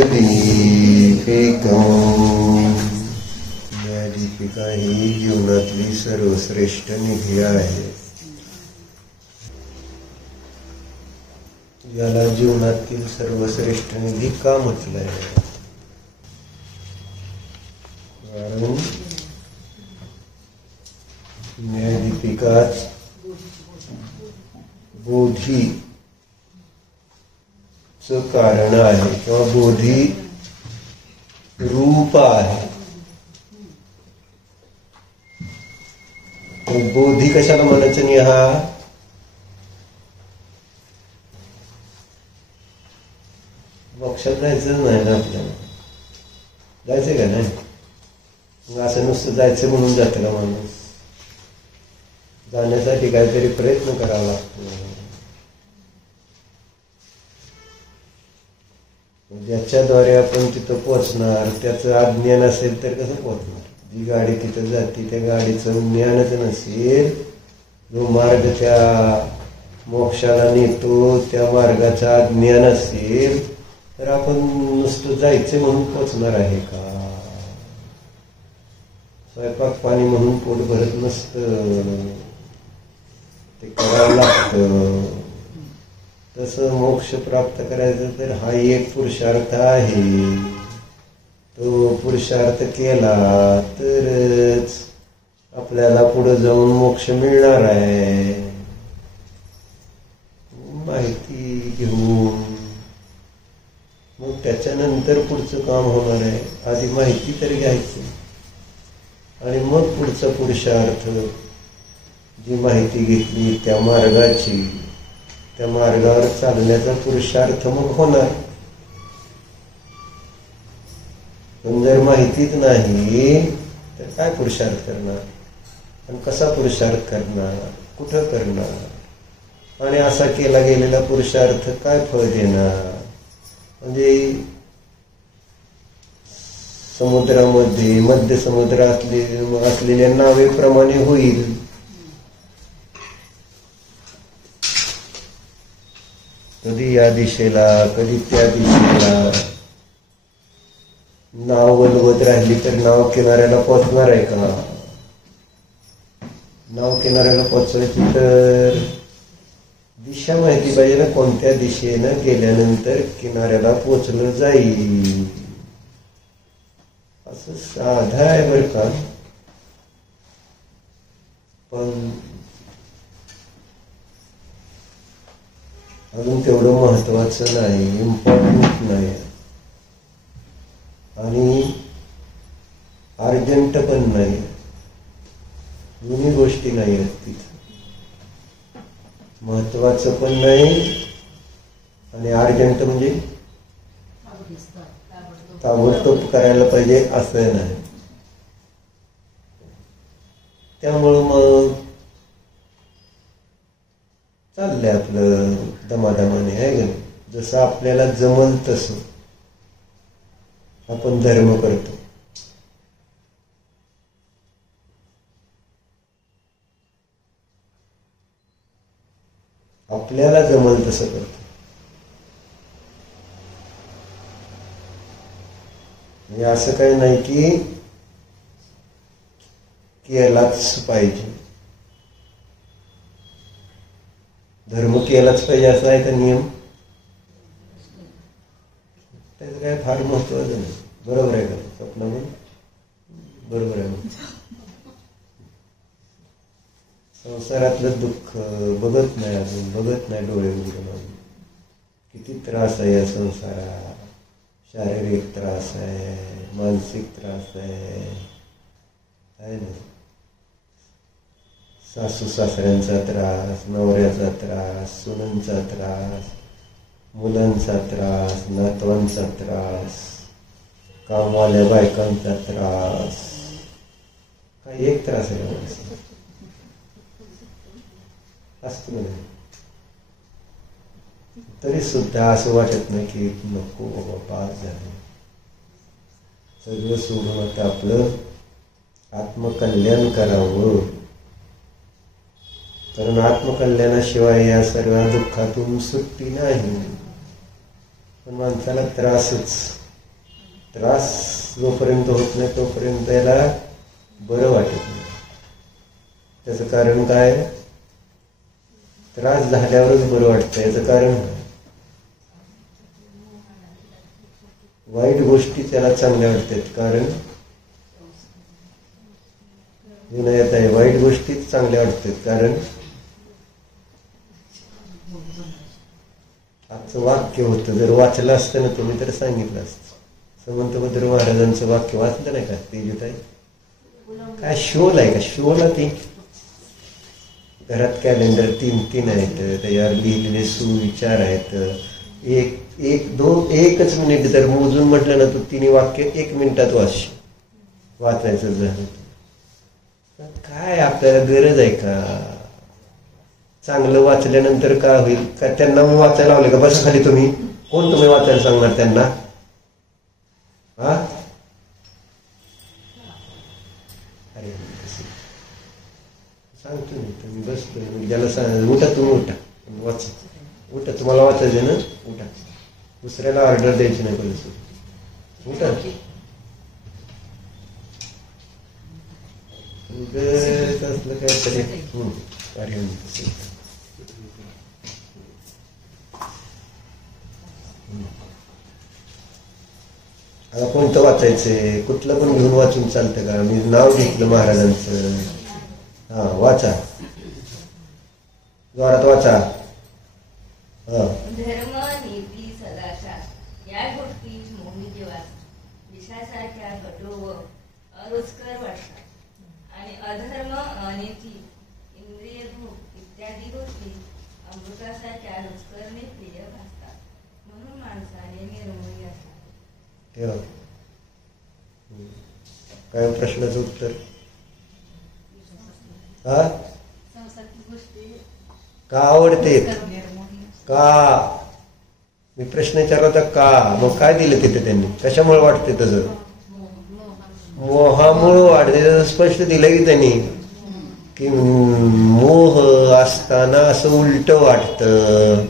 न्यायदीपिका न्यायदीपिका ही जीवनातली सर्वश्रेष्ठ निधी आहे. याला जीवनातील सर्वश्रेष्ठ निधी का म्हटलंय? कारण न्यायदीपिकाच बोधीचं कारण आहे किंवा बोधी रूप आहे. बोधी कशाला म्हणायचं नाही? हा मोक्षात जायचं नाही ना आपल्याला. जायचंय का नाही? मग असं नुसतं जायचं म्हणून जातं का माणूस? जाण्यासाठी काहीतरी प्रयत्न करावा लागतो. ज्याच्याद्वारे आपण तिथं पोहोचणार त्याचं अज्ञान असेल तर कसं पोहोचणार? जी गाडी तिथं जाते त्या गाडीचं ज्ञानच नसेल, जो मार्ग त्या मोक्षाला नेतो त्या मार्गाचा ज्ञान असेल तर आपण नुसतं जायचं म्हणून पोचणार आहे का? स्वयंपाक पाणी म्हणून पोट भरत नसतं, ते करावं लागतं. तसं मोक्ष प्राप्त करायचं तर हा एक पुरुषार्थ आहे. तो पुरुषार्थ केला तरच आपल्याला पुढे जाऊन मोक्ष मिळणार आहे. माहिती घेऊन मग त्याच्यानंतर पुढचं काम होणार आहे. आधी माहिती तर घ्यायची आणि मग पुढचा पुरुषार्थ. जी माहिती घेतली त्या मार्गाची, त्या मार्गावर चालण्याचा पुरुषार्थ मग होणार. पण जर माहितीच नाही तर काय पुरुषार्थ करणार आणि कसा पुरुषार्थ करणार, कुठं करणार आणि असा केला गेलेला पुरुषार्थ काय फळ देणार? म्हणजे समुद्रामध्ये मध्य समुद्र असलेल्या नावेप्रमाणे होईल. कधी या दिशेला कधी त्या दिशेला नाव वलवत राहिली तर नाव किनाऱ्याला पोहोचणार आहे का? नाव किनाऱ्याला पोहोचायची तर दिशा माहिती पाहिजे ना, कोणत्या दिशेनं गेल्यानंतर किनाऱ्याला पोचलं जाईल. असं साधा आहे बरं का, पण अजून तेवढं महत्वाचं नाही, इम्पॉर्टंट नाही आणि अर्जंट पण नाही. दोन्ही गोष्टी नाही आहेत तिथं. महत्वाचं पण नाही आणि अर्जंट म्हणजे ताबडतोब करायला पाहिजे असं नाही. त्यामुळं मग चाललंय आपलं दमादमाने आहे का? जसं आपल्याला जमल तसं आपण धर्म करतो. आपल्याला जमल तसं करतो. म्हणजे असं काही नाही की केलाच पाहिजे, धर्म केलाच पाहिजे असं आहे का नियम? त्याचं काय फार महत्वाचं नाही. बरोबर आहे का स्वप्नामध्ये? बरोबर आहे. संसारातलं दुःख बघत नाही, अजून बघत नाही डोळे उघडून. किती त्रास आहे या संसारात. शारीरिक त्रास आहे, मानसिक त्रास आहे ना. सासू सासऱ्यांचा त्रास, नवऱ्याचा त्रास, सुनांचा त्रास, मुलांचा त्रास, नातवांचा त्रास, कामवाल्या बायकांचा त्रास. काही एक त्रास आहे माणसाला असतो नाही. तरी सुद्धा असं वाटत नाही की नको बाबा पास झालं, सगळं सोडून आता आपलं आत्मकल्याण करावं. कारण आत्मकल्याणाशिवाय या सर्व दुःखातून सुट्टी नाही. पण माणसाला त्रास जोपर्यंत होत नाही तोपर्यंत याला बरं वाटत नाही. त्याचं कारण काय? त्रास झाल्यावरच बरं वाटतं. याचं कारण वाईट गोष्टी त्याला चांगल्या वाटतात. कारण विनयात आहे, वाईट गोष्टीच चांगल्या वाटतात. कारण आजचं वाक्य होतं, जर वाचलं असतं ना तुम्ही तर सांगितलं असतं. समंतभद्र महाराजांचं वाक्य वाचलं नाही का? तेजताई काय शोल आहे का? शोला ती घरात कॅलेंडर 3 आहेत, त्याच्यावर लिहिलेले सुविचार आहेत. एकच मिनिट जर मोजून म्हटलं ना तर 3 वाक्य 1 मिनिटात वाचायचं झालं. काय आपल्याला गरज आहे का? चांगलं वाचल्यानंतर का होईल का? त्यांना मी वाचायला लावले का? बस खाली तुम्ही. कोण तुम्ही वाचायला सांगणार त्यांना? हा, अरे सांगतो मी, तुम्ही बसतो ज्याला सांग उठा, तुम्ही उठा, वाचा, उठा, तुम्हाला वाचायचे ना, उठा. दुसऱ्याला ऑर्डर द्यायची नाही कोणी. उठा. असलं काहीतरी कार्य. आता कोणतं वाचायचंय? कुठलं पण घेऊन वाचून चालतं का? मी नाव घेतलं महाराजांचं. हा, वाचा, जोरात वाचा. धर्म, नीती, सदाचार या गोष्टी मोहनी जीवास विषासारख्या कटू व अरुचकर वाटतात. आणि अधर्म, अनिती, इंद्रिय भोग इत्यादी गोष्टी अमृतासारख्या रुचकरने प्रिय भासतात. म्हणून माणसाने निर्मोही असावे. काय प्रश्नाचं उत्तर? हा, का आवडते? का? मी प्रश्न विचारला होता का, मग काय दिलं तिथे त्यांनी? कशामुळे वाटते तसं? मोहामुळे वाटते. तसं स्पष्ट दिलं की त्यांनी की मोह असताना असं उलट वाटतं.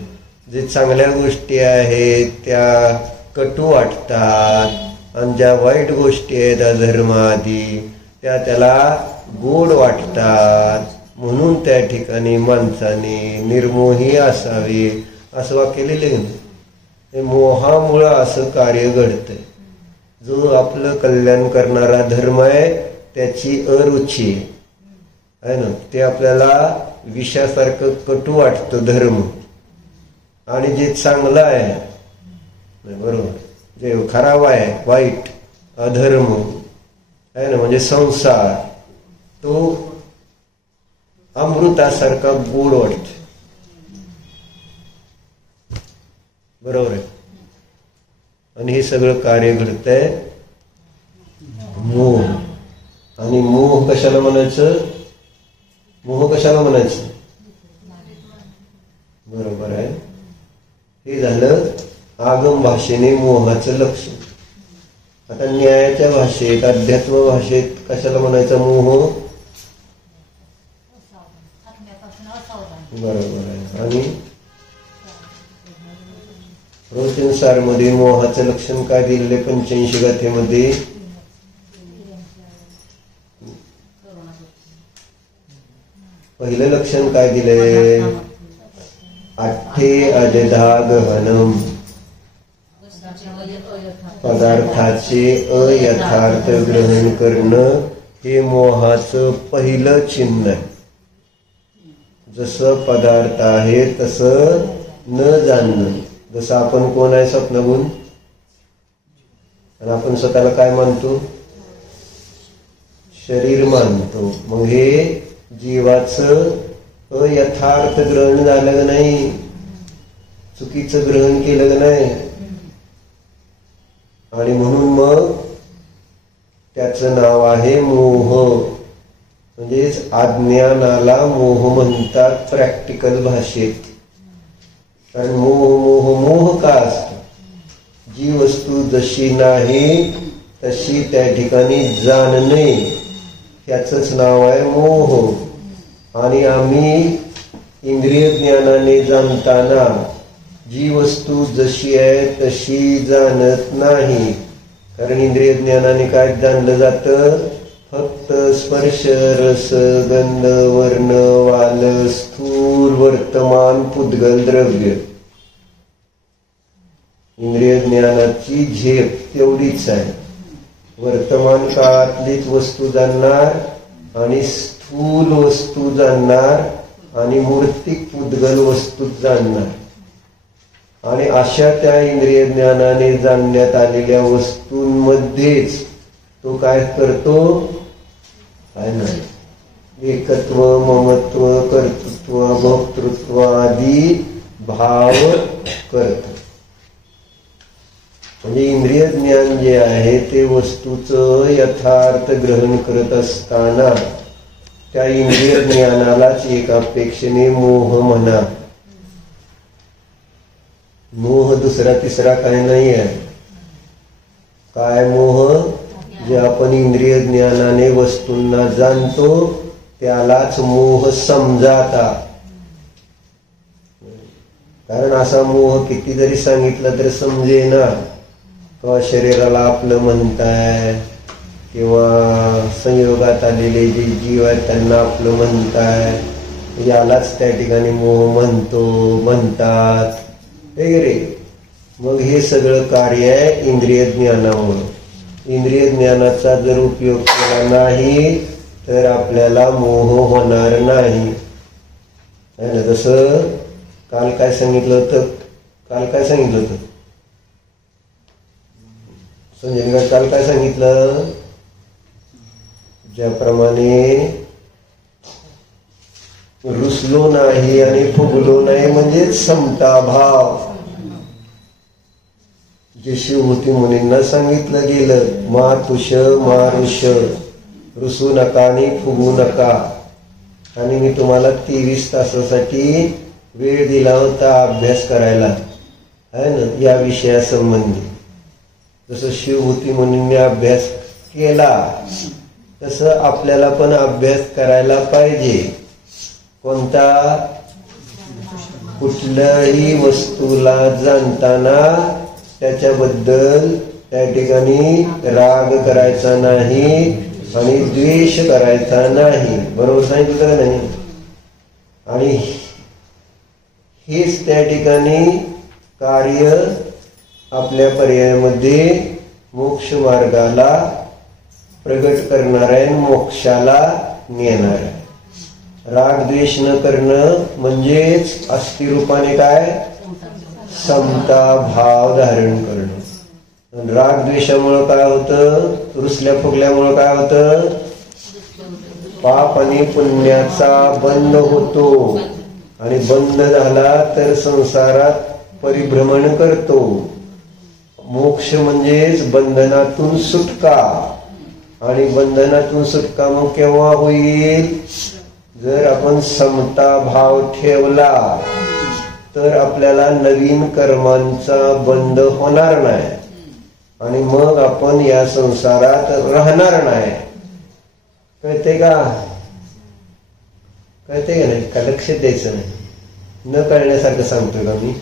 जे चांगल्या गोष्टी आहेत त्या कटू वाटतात आणि ज्या वाईट गोष्टी आहेत अधर्म आदी त्या त्याला गोड वाटतात. म्हणून त्या ठिकाणी माणसाने निर्मोही असावे असं वाक्य लिहिलं. मोहामुळं असं कार्य घडतंय. जो आपलं कल्याण करणारा धर्म आहे त्याची अरुची आहे ना, ते आपल्याला विषासारखं कटू वाटतं धर्म. आणि जे चांगलं आहे, बरोबर, जे खराब आहे वाईट अधर्म आहे ना, म्हणजे संसार, तो अमृतासारखा गोड वाटतो. बरोबर आहे. आणि हे सगळं कार्य घडतंय मोह. आणि मोह कशाला म्हणायचं? मोह कशाला म्हणायचं? बरोबर आहे. हे झालं आगम भाषेने मोहाचं लक्षण. आता न्यायाच्या भाषेत, अध्यात्म भाषेत कशाला म्हणायचा मोह? बरोबर आहे. आणि रोचनसार मध्ये मोहाचं लक्षण काय दिलेले? 85 गाथेमध्ये पहिलं लक्षण काय दिलंय? आठे अजधा गहनम, पदार्थाचे अयथार्थ ग्रहण करणं हे मोहाचं पहिलं चिन्ह आहे. जसं पदार्थ आहे तसं न जाणणं. जसं आपण कोण आहे? स्वप्नगुण. आणि आपण स्वतःला काय मानतो? शरीर मानतो. मग हे जीवाचं अयथार्थ ग्रहण झालं का नाही? चुकीचं ग्रहण केलं का नाही? आणि म्हणून मग त्याचं नाव आहे मोह. म्हणजेच अज्ञानाला मोह म्हणतात प्रॅक्टिकल भाषेत. कारण मोह का असतो? जी वस्तू जशी नाही तशी त्या ठिकाणी जाणणे, त्याचंच नाव आहे मोह. आणि आम्ही इंद्रिय ज्ञानाने जाणताना जी वस्तू जशी आहे तशी जाणत नाही. कारण इंद्रिय ज्ञानाने काय जाणलं जातं? फक्त स्पर्श, रस, गंध, वर्ण, वाल, स्थूल, वर्तमान, पुद्गल, द्रव्य. इंद्रिय ज्ञानाची झेप तेवढीच आहे. वर्तमान काळातलीच वस्तू जाणणार आणि स्थूल वस्तू जाणणार आणि मूर्तिक पुद्गल वस्तू जाणणार. आणि अशा त्या इंद्रिय ज्ञानाने जाणण्यात आलेल्या वस्तूंमध्येच तो काय करतो? काय नाही, एकत्व, ममत्व, कर्तृत्व, भोक्तृत्व आदी भाव करतो. म्हणजे इंद्रिय ज्ञान जे आहे ते वस्तूचं यथार्थ ग्रहण करत असताना त्या इंद्रिय ज्ञानालाच एक अपेक्षेने मोह म्हणा. मोह दुसरा तिसरा काय नाही आहे. काय मोह? जे आपण इंद्रिय ज्ञानाने वस्तूंना जाणतो त्यालाच मोह समजाता. कारण असा मोह किती जरी सांगितलं तर समजे ना. किंवा शरीराला आपलं म्हणताय किंवा संयोगात आलेले जे जीव आहेत त्यांना आपलं म्हणताय, यालाच त्या ठिकाणी मोह म्हणतात वगैरे. मग हे सगळं कार्य आहे इंद्रिय ज्ञानामुळे. इंद्रिय ज्ञानाचा जर उपयोग केला नाही तर आपल्याला मोह होणार नाही. जसं काल काय सांगितलं होतं? संजय काल काय सांगितलं? ज्याप्रमाणे रुसलो नाही आणि फुगलो नाही म्हणजे समता भाव. जे शिवभूती मुनींना सांगितलं गेलं, मातुष मारुष, रुसू नका आणि फुगू नका. आणि मी तुम्हाला 23 तासासाठी वेळ दिला होता अभ्यास करायला, है ना, या विषयासंबंधी. जसं शिवभूती मुनींनी अभ्यास केला तसं आपल्याला पण अभ्यास करायला पाहिजे. कोणता? कुठल्याही वस्तूला जाणताना त्याच्याबद्दल त्या ठिकाणी राग करायचा नाही आणि द्वेष करायचा नाही. बरोबर सांगितलं का नाही? आणि हेच त्या ठिकाणी कार्य आपल्या पर्यायामध्ये मोक्ष मार्गाला प्रगट करणार आहे, मोक्षाला नेणार आहे. राग द्वेष न करणं म्हणजेच अस्थिरूपाने काय? समता भाव धारण करणं. राग द्वेषामुळं काय होतं? रुसल्या फुगल्यामुळं काय होतं? पाप आणि पुण्याचा बंध होतो. आणि बंध झाला तर संसारात परिभ्रमण करतो. मोक्ष म्हणजेच बंधनातून सुटका. आणि बंधनातून सुटका मग केव्हा होईल? जर आपण समता भाव ठेवला तर आपल्याला नवीन कर्मांचा बंध होणार नाही आणि मग आपण या संसारात राहणार नाही. कळते का? कळते का नाही? का लक्ष द्यायचं नाही? न कळण्यासारखं सांगतोय का मी?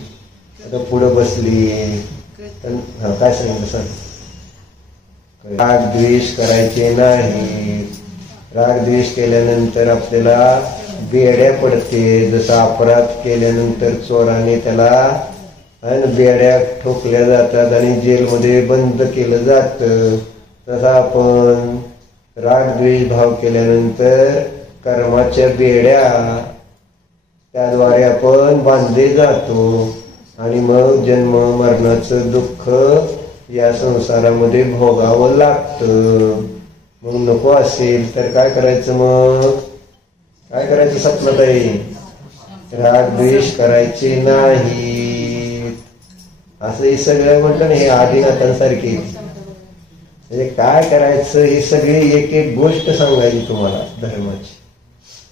आता पुढं बसली काय सांगितलं सांग. राग द्वेष करायचे नाही. राग द्वेष केल्यानंतर आपल्याला बेड्या पडते. जसा अपराध केल्यानंतर चोराने त्याला बेड्या ठोकल्या जातात आणि जेलमध्ये बंद केलं जातं. तसा आपण राग द्वेष भाव केल्यानंतर कर्माच्या बेड्या त्याद्वारे आपण बांधले जातो आणि मग जन्म मरणाचं दुःख या संसारामध्ये भोगावं लागतं. मग नको असेल तर काय करायचं? मग काय करायचं? सपनाताई, राग द्वेष करायचे नाही. असं हे सगळं म्हटलं ना, हे आदिनाथांसारखे. म्हणजे काय करायचं हे सगळी एक एक गोष्ट सांगायची तुम्हाला धर्माची.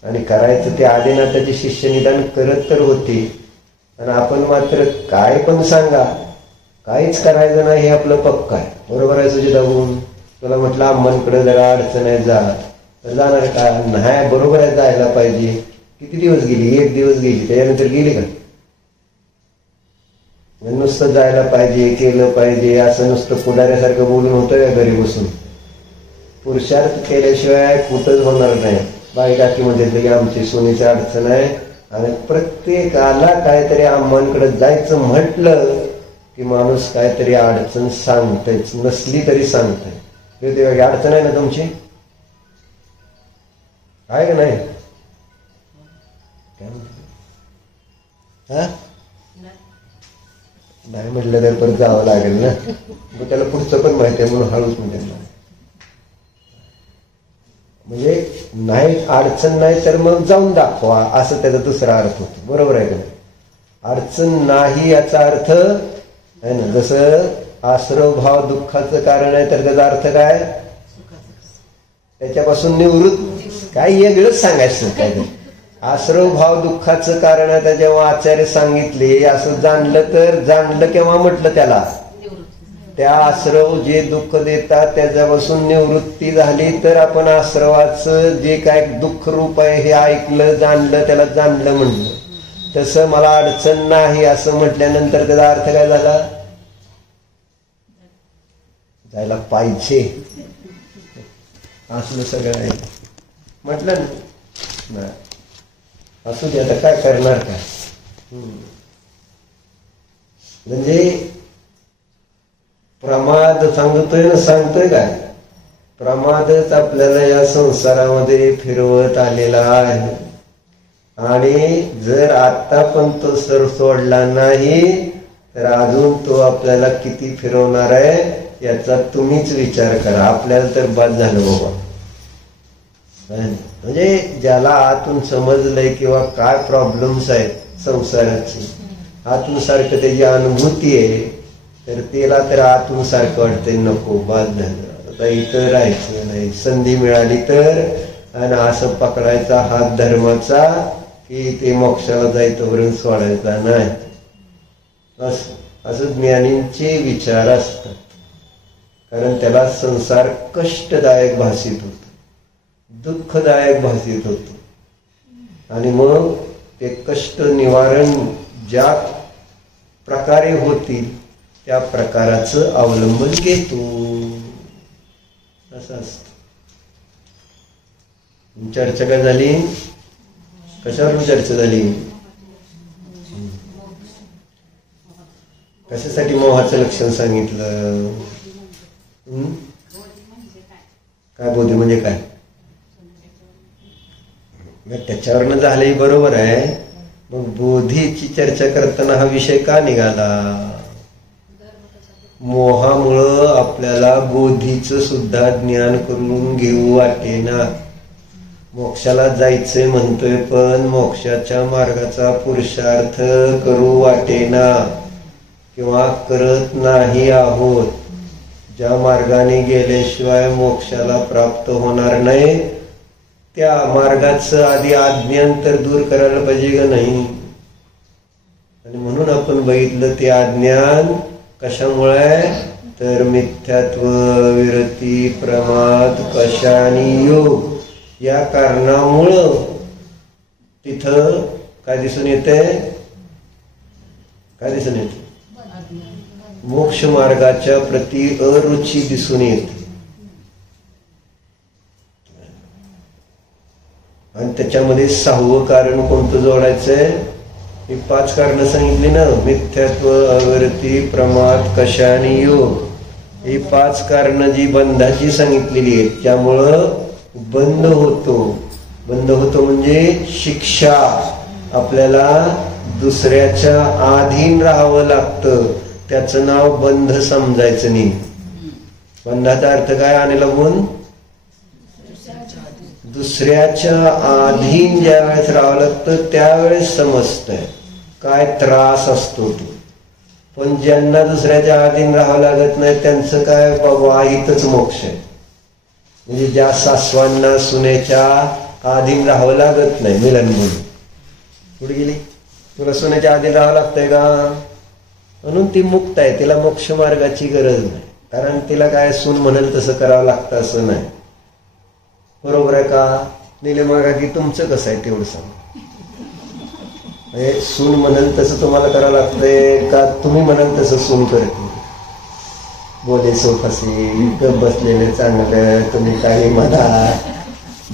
आणि करायचं ते आदिनाथाचे शिष्य निदान करत तर होते. आणि आपण मात्र काय पण सांगा, काहीच करायचं नाही हे आपलं पक्क आहे. बरोबर आहे सुजिता भाऊ? तुला म्हटलं अम्मांकडे जरा अडचण आहे जा, तर जाणार का? नाही. बरोबर आहे, जायला पाहिजे. किती दिवस गेली? 1 दिवस गेली, त्याच्यानंतर गेली का? नुसतं जायला पाहिजे, केलं पाहिजे असं नुसतं पुढाऱ्यासारखं बोलून होतं का घरी बसून? पुरुषार्थ केल्याशिवाय कुठंच होणार नाही. बाई काकी म्हणते की आमची सोनीची अडचण आहे, आणि प्रत्येकाला काहीतरी आम्हांकडे जायचं म्हटलं की माणूस काहीतरी अडचण सांगतेच, नसली तरी सांगते. ते अडचण आहे ना तुमची, आहे का नाही? काय म्हणते? हा नाही म्हटलं तर परत जावं लागेल ना, मग त्याला पुढचं पण माहिती आहे म्हणून हळूच म्हणते. म्हणजे नाही अडचण नाही तर मग जाऊन दाखवा असं त्याचा दुसरा अर्थ होतो. बरोबर आहे का नाही? अडचण नाही याचा अर्थ आहे ना, जसं आश्रव भाव दुःखाचं कारण आहे तर त्याचा अर्थ काय? त्याच्यापासून निवृत्त. काही वेगळंच सांगायचं काय? आश्रव भाव दुःखाचं कारण आहे. जेव्हा आचार्य सांगितले असं जाणलं तर जाणलं केव्हा म्हटलं त्याला? त्या आश्रव जे दुःख देतात त्याच्यापासून निवृत्ती झाली तर आपण आश्रवाचं जे काय दुःख रूप आहे हे ऐकलं, जाणलं, त्याला जाणलं म्हणलं. तसं मला अडचण नाही असं म्हटल्यानंतर त्याचा अर्थ काय झाला? जायला पाहिजे असलं सगळं आहे म्हटलं ना. असू दे, आता काय करणार काय? म्हणजे प्रमाद सांगतोय काय? प्रमादच आपल्याला या संसारामध्ये फिरवत आलेला आहे. आणि जर आता पण तो सर सोडला नाही तर अजून तो आपल्याला किती फिरवणार आहे याचा तुम्हीच विचार करा. आपल्याला तर बाद झालं बाबा. म्हणजे ज्याला आतून समजलंय किंवा काय प्रॉब्लेम्स आहेत संसाराची, आतून सारखं त्याची अनुभूती आहे, तर त्याला तर आतून सारखं वाटतंय नको बाद झालं, आता इथं राहायचं नाही. संधी मिळाली तर आणि असं पकडायचा हात धर्माचा की ते मोक्षाला जायतोपर्यंत सोडायचा नाही. असं ज्ञानींचे विचार असतात. कारण त्याला संसार कष्टदायक भासित होतो, दुःखदायक भासित होतो. आणि मग ते कष्ट निवारण ज्या प्रकारे होतील त्या प्रकाराचं अवलंबन घेतो. असं असतं. चर्चा काय झाली? कशावर चर्चा झाली? कशासाठी मोहाचं लक्षण सांगितलं? काय बोधी म्हणजे काय? त्याच्यावरनं झालंही बरोबर आहे. मग बोधीची चर्चा करताना हा विषय का निघाला? मोहामुळं आपल्याला बोधीचं सुद्धा ज्ञान करून घेऊ वाटेना. मोक्षाला जायचंय म्हणतोय पण मोक्षाच्या मार्गाचा पुरुषार्थ करू वाटेना किंवा करत नाही आहोत. ज्या मार्गाने गेल्याशिवाय मोक्षाला प्राप्त होणार नाही त्या मार्गाचं आधी अज्ञान तर दूर करायला पाहिजे का नाही? आणि म्हणून आपण बघितलं ते अज्ञान कशामुळे? तर मिथ्यात्व, विरती, प्रमाद, कशाने योग या कारणामुळं तिथं काय दिसून येते? काय दिसून येते? मोक्ष मार्गाच्या प्रति अरुची दिसून येते. आणि त्याच्यामध्ये 6वं कारण कोणतं जोडायचंय? ही 5 कारण सांगितली ना, मिथ्यात्व, अविरती, प्रमाद, कषा आणि योग. ही 5 कारण जी बंधाची सांगितलेली आहेत त्यामुळं बंद होतो. बंद होतो म्हणजे शिक्षा. आपल्याला दुसऱ्याच्या अधीन राहावं लागतं. त्याचं नाव बंध समजायचं नाही. बंधाचा अर्थ काय? आणि लागून दुसऱ्याच्या अधीन ज्या वेळेस राहावं लागतं त्यावेळेस समजतंय काय त्रास असतो तो. पण ज्यांना दुसऱ्याच्या अधीन राहावं लागत नाही त्यांचं काय? बाबा इथंच मोक्ष आहे. म्हणजे ज्या सासवांना सुनेच्या अधीन राहावं लागत नाही, मिलन म्हणून कुठे गेली? तुला सुनेच्या अधीन राहावं लागतंय का? म्हणून ती मुक्त आहे. तिला मोक्ष मार्गाची गरज नाही. कारण तिला काय सून म्हणेल तसं करावं लागतं असं नाही. बरोबर आहे का? निलेमा काकी तुमचं कसं आहे तेवढं सांग. म्हणजे सून म्हणेल तसं तुम्हाला करावं लागतंय का तुम्ही म्हणाल तसं सून करते? बोले सोफासे गप बसलेले चांगलं, तुम्ही काही म्हणा,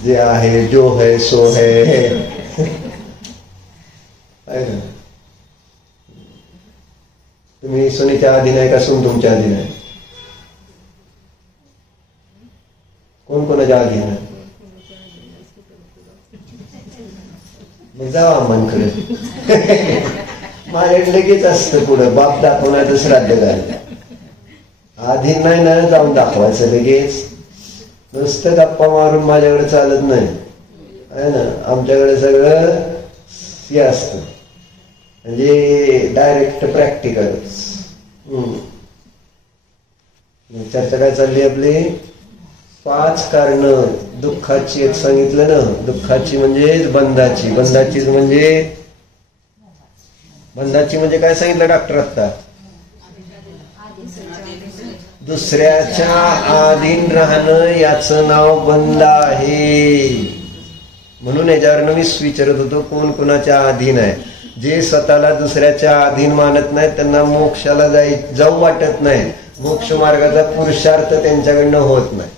जे आहे जो है सो है. तुम्ही सुनीच्या आधी नाही का सून तुमच्या आधी नाही? कोण कोणाच्या आधी नाही? मग जावा मनकडे. माझ्याकडे लगेच असतं पुढं बाप दाखवण्याचं श्राद्ध घालतं. आधी नाही ना जाऊन दाखवायचं लगेच. नुसतं गप्पा मारून माझ्याकडे चालत नाही आहे ना. आमच्याकडे सगळं हे असतं म्हणजे डायरेक्ट प्रॅक्टिकल. चर्चा काय चालली आपली? 5 कारण दुःखाची एक सांगितलं ना. दुःखाची म्हणजे बंधाची. बंधाची म्हणजे काय सांगितलं डॉक्टर आत्ता? दुसऱ्याच्या अधीन राहणं याचं नाव बंध आहे. म्हणून याच्यावरनं मी विचारत होतो कोण कोणाच्या अधीन आहे. जे स्वतःला दुसऱ्याच्या अधीन मानत नाही त्यांना मोक्षाला जाऊ वाटत नाही. मोक्ष मार्गाचा पुरुषार्थ त्यांच्याकडनं होत नाही.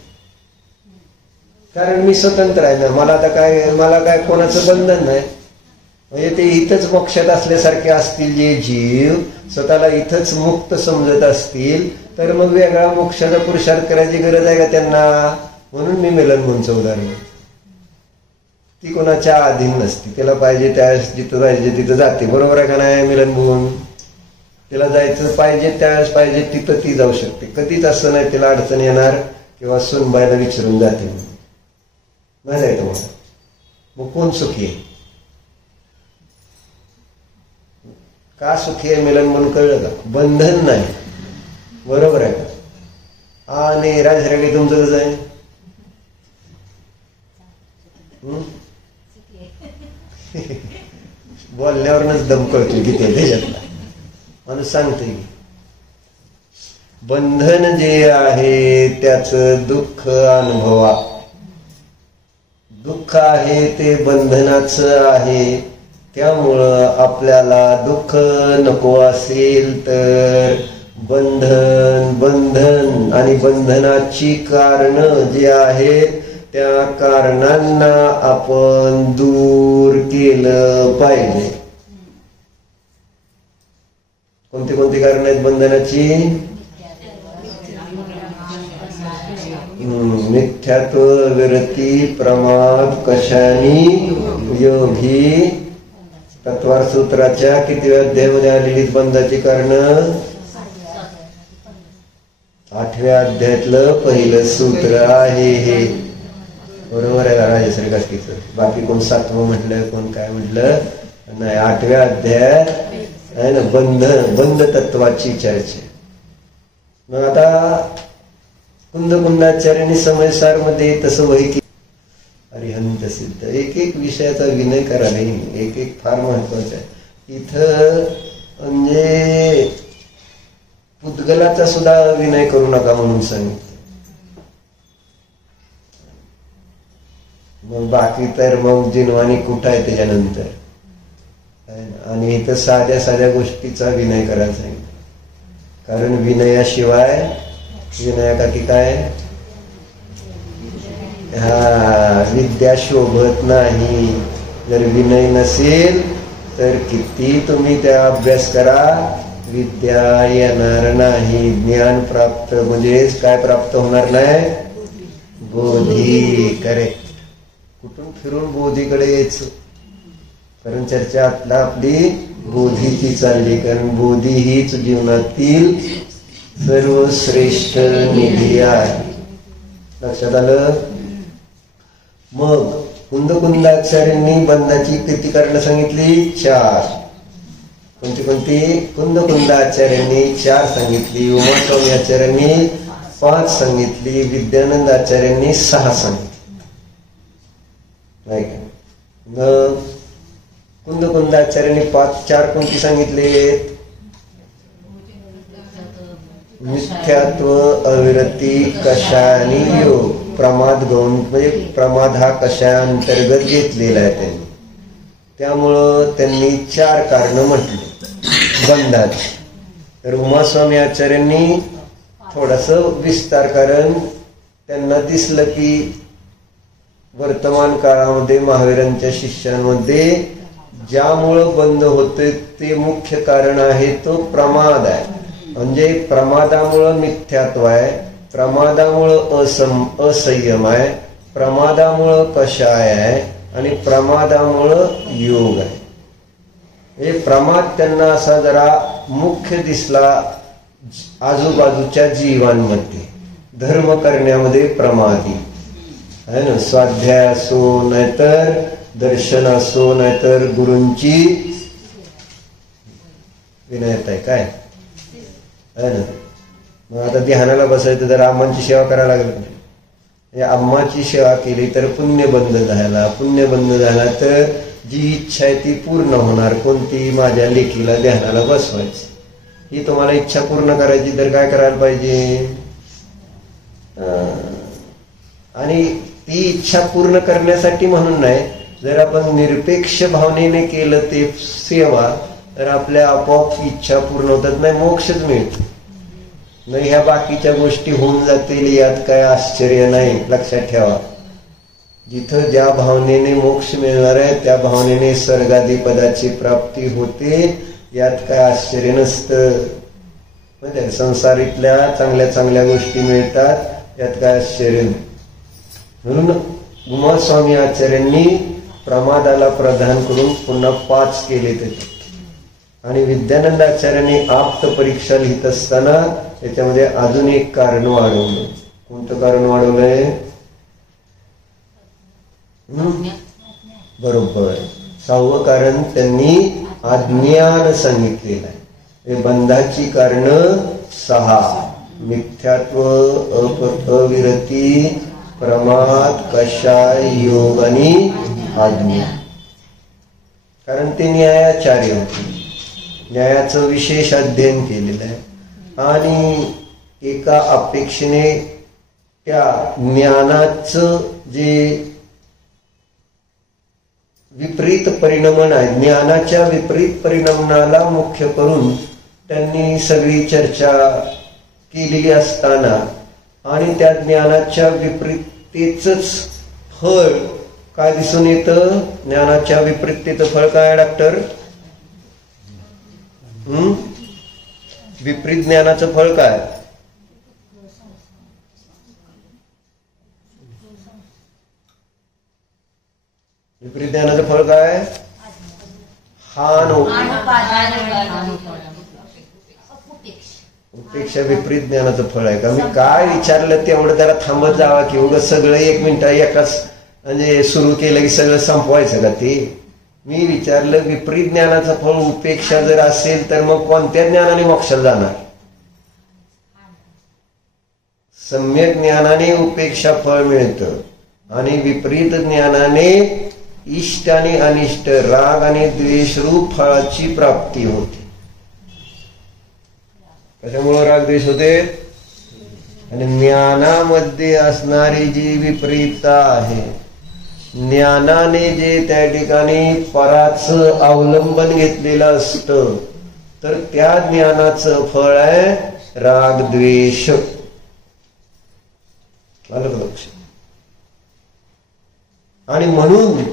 कारण मी स्वतंत्र आहे ना. मला काय कोणाचं बंधन नाही. म्हणजे ते इथंच मोक्षात असल्यासारखे असतील जे जीव स्वतःला इथंच मुक्त समजत असतील तर मग वेगळा मोक्षाचा पुरुषार्थ करायची गरज आहे का त्यांना? म्हणून मी मिलन म्हणून उदाहरण. ती कोणाच्या अधीन नसती. त्याला पाहिजे त्यावेळेस जिथं जायचे तिथं जाते. बरोबर आहे का नाही? मिलन म्हणून तिला जायचं पाहिजे त्यावेळेस पाहिजे तिथं ती जाऊ शकते. कधीच असं नाही तिला अडचण येणार किंवा सुनबाईला विचारून जाते नाही जायचं. मग कोण सुखी आहे? का सुखी आहे मिलन म्हणून कळलं का? बंधन नाही. बरोबर आहे का? आणि राजरागी तुमचं कसं आहे? बोलण्यावरच दम कळतोय किती त्याच्यातला. माणूस सांगते की बंधन जे आहे त्याचं दुःख अनुभवा. दुःख आहे ते बंधनाचं आहे. त्यामुळं आपल्याला दुःख नको असेल तर बंधन आणि बंधनाची कारण जी आहेत त्या कारणांना आपण दूर केलं पाहिजे. कोणती कोणती कारण आहेत बंधनाची? मिथ्यात्व, विरती, प्रमाद, कशानी, योगी. तत्वार सूत्राच्या किती अध्यायामध्ये आलेली बंधाची कारण? 8व्या अध्यायातलं पहिलं सूत्र आहे हे. बरोबर आहे राजश्री कास्कीचं. बाकी कोण 7वं म्हटलं कोण काय म्हटलं नाही. 8व्या अध्यायात आहे ना बंध तत्वाची चर्चा. मग आता कुंदकुंदाचार्यांनी समयसार मध्ये तसं वही की अरिहंत सिद्ध एक एक विषयाचा विनय करा नाही. एक फार महत्वाचा आहे इथं. म्हणजे पुद्गलाचा सुद्धा विनय करू नका म्हणून सांगितलं. मग बाकी तर मग जिनवानी कुठं आहे त्याच्यानंतर. आणि इथं साध्या साध्या गोष्टीचा विनय करायला सांगितलं. कारण विनयाशिवाय विनया की काय विद्या शोभत नाही. जर विनय नसेल तर किती तुम्ही त्या अभ्यास करा विद्या येणार नाही. ज्ञान प्राप्त म्हणजे काय प्राप्त होणार नाही? बोधी. करेक्ट. कुठून फिरून बोधीकडे यायचं? कारण चर्चा आपली बोधीची चालली. कारण बोधी हीच जीवनातील सर्वश्रेष्ठ निधी आहे. लक्षात आलं? मग कुंदकुंदाचार्यांनी बंधाची किती कारण सांगितली? 4. कोणती कोणती? कुंदकुंदाचार्यांनी 4 सांगितली. उमास्वामी आचार्यांनी 5 सांगितली. विद्यानंद आचार्यांनी 6 सांगितली. नाही का? मग कुंदकुंदाचार्यांनी 4 कोणती सांगितले? मिथ्यात्व, अविरती, कशानी, योग. प्रमाद गौण म्हणजे प्रमाद हा कशा अंतर्गत घेतलेला आहे त्यांनी. त्यामुळं त्यांनी 4 कारणं म्हटली बंधाची. तर उमास्वामी आचार्यांनी थोडंसं विस्तार, कारण त्यांना दिसलं की वर्तमान काळामध्ये महावीरांच्या शिष्यांमध्ये ज्यामुळं बंद होते ते मुख्य कारण आहे तो प्रमाद आहे. म्हणजे प्रमादामुळं मिथ्यात्व आहे, प्रमादामुळं असंयम आहे, प्रमादामुळं कषाय आहे आणि प्रमादामुळं योग आहे. हे प्रमाद त्यांना असा जरा मुख्य दिसला आजूबाजूच्या जीवांमध्ये. धर्म करण्यामध्ये प्रमादी आहे ना, स्वाध्याय असो नाहीतर दर्शन असो नाहीतर गुरूंची विनयत आहे काय आहे ना. मग आता ध्यानाला बसायचं तर अम्मांची सेवा करायला लागली. अम्माची सेवा केली तर पुण्य बंद झाला, पुण्य बंद झाला तर जी इच्छा आहे ती पूर्ण होणार. कोणती? माझ्या लेकीला ध्यानाला बसवायची. ही तुम्हाला इच्छा पूर्ण करायची तर काय करायला पाहिजे? आणि ती इच्छा पूर्ण करण्यासाठी म्हणून नाही, जर आपण निरपेक्ष भावनेने केलं ते सेवा तर आपल्या आपोआप इच्छा पूर्ण होतात, नाही मोक्षच मिळतो. नाही ह्या बाकीच्या गोष्टी होऊन जातील यात काय आश्चर्य नाही. लक्षात ठेवा, जिथं ज्या भावनेने मोक्ष मिळणार आहे त्या भावनेने स्वर्गादी पदाची प्राप्ती होते, यात काय आश्चर्य नसतं. म्हणजे संसारीतल्या चांगल्या चांगल्या गोष्टी मिळतात, यात काय आश्चर्य नाही. म्हणून उमास्वामी आचार्यांनी प्रमादाला प्रधान करून पुन्हा 5 केले त्याचे. आणि विद्यानंद आचार्यांनी आप्त परीक्षा लिहित असताना त्याच्यामध्ये अजून एक कारण वाढवलं. कोणतं कारण वाढवलंय? बरोबर, 6वं कारण त्यांनी अज्ञान सांगितलेलं आहे. हे बंधाची कारण 6: मिथ्यात्व, अविरती, प्रमाद, कषाय, योग आणि अज्ञान. कारण ते न्यायाचार्य होते, न्यायाचं विशेष अध्ययन केलेलं आहे आणि एका अपेक्षेने त्या ज्ञानाचं जे विपरीत परिणमन आहे, ज्ञानाच्या विपरीत परिणमनाला मुख्य करून त्यांनी सगळी चर्चा केलेली असताना आणि त्या ज्ञानाच्या विपरीततेच फळ काय दिसून येतं? ज्ञानाच्या विपरीततेचं फळ काय डॉक्टर? विपरीत ज्ञानाचं फळ काय? विपरीत ज्ञानाचं फळ काय? हान. उपेक्षा विपरीत ज्ञानाचं फळ आहे का? मी काय विचारलं तेवढं त्याला थांबत जावा की उगाच सगळं 1 मिनिट एकाच म्हणजे सुरू केलं की सगळं संपवायचं का? ते मी विचारलं विपरीत ज्ञानाचं फळ उपेक्षा जर असेल तर मग कोणत्या ज्ञानाने मोक्षाला जाणार? सम्यक ज्ञानाने उपेक्षा फळ मिळतं आणि विपरीत ज्ञानाने इष्ट आणि अनिष्ट, राग आणि द्वेष रूप फळाची प्राप्ती होते. कशामुळे राग द्वेष होते? आणि ज्ञानामध्ये असणारी जी विपरीतता आहे, ज्ञानाने जे त्या ठिकाणी पराचं अवलंबन घेतलेलं असतं तर त्या ज्ञानाचं फळ आहे राग द्वेष. आलं का लक्ष? आणि म्हणून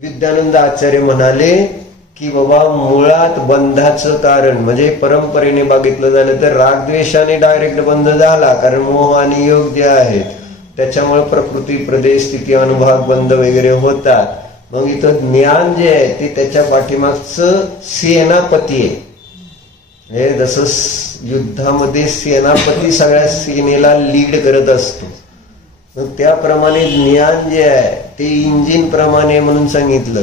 विद्यानंद आचार्य म्हणाले की बाबा मुळात बंधाचं कारण म्हणजे परंपरेने बघितलं झालं तर रागद्वेषाने डायरेक्ट बंध झाला, कारण मोह आणि योग जे आहेत त्याच्यामुळे प्रकृती, प्रदेश, स्थिती, अनुभाग बंध वगैरे होतात. मग इथं ज्ञान जे आहे ते त्याच्या पाठीमागचं सेनापती आहे. हे जसं युद्धामध्ये सेनापती सगळ्या सेनेला लीड करत असतो, मग त्याप्रमाणे ज्ञान जे आहे ते इंजिन प्रमाणे म्हणून सांगितलं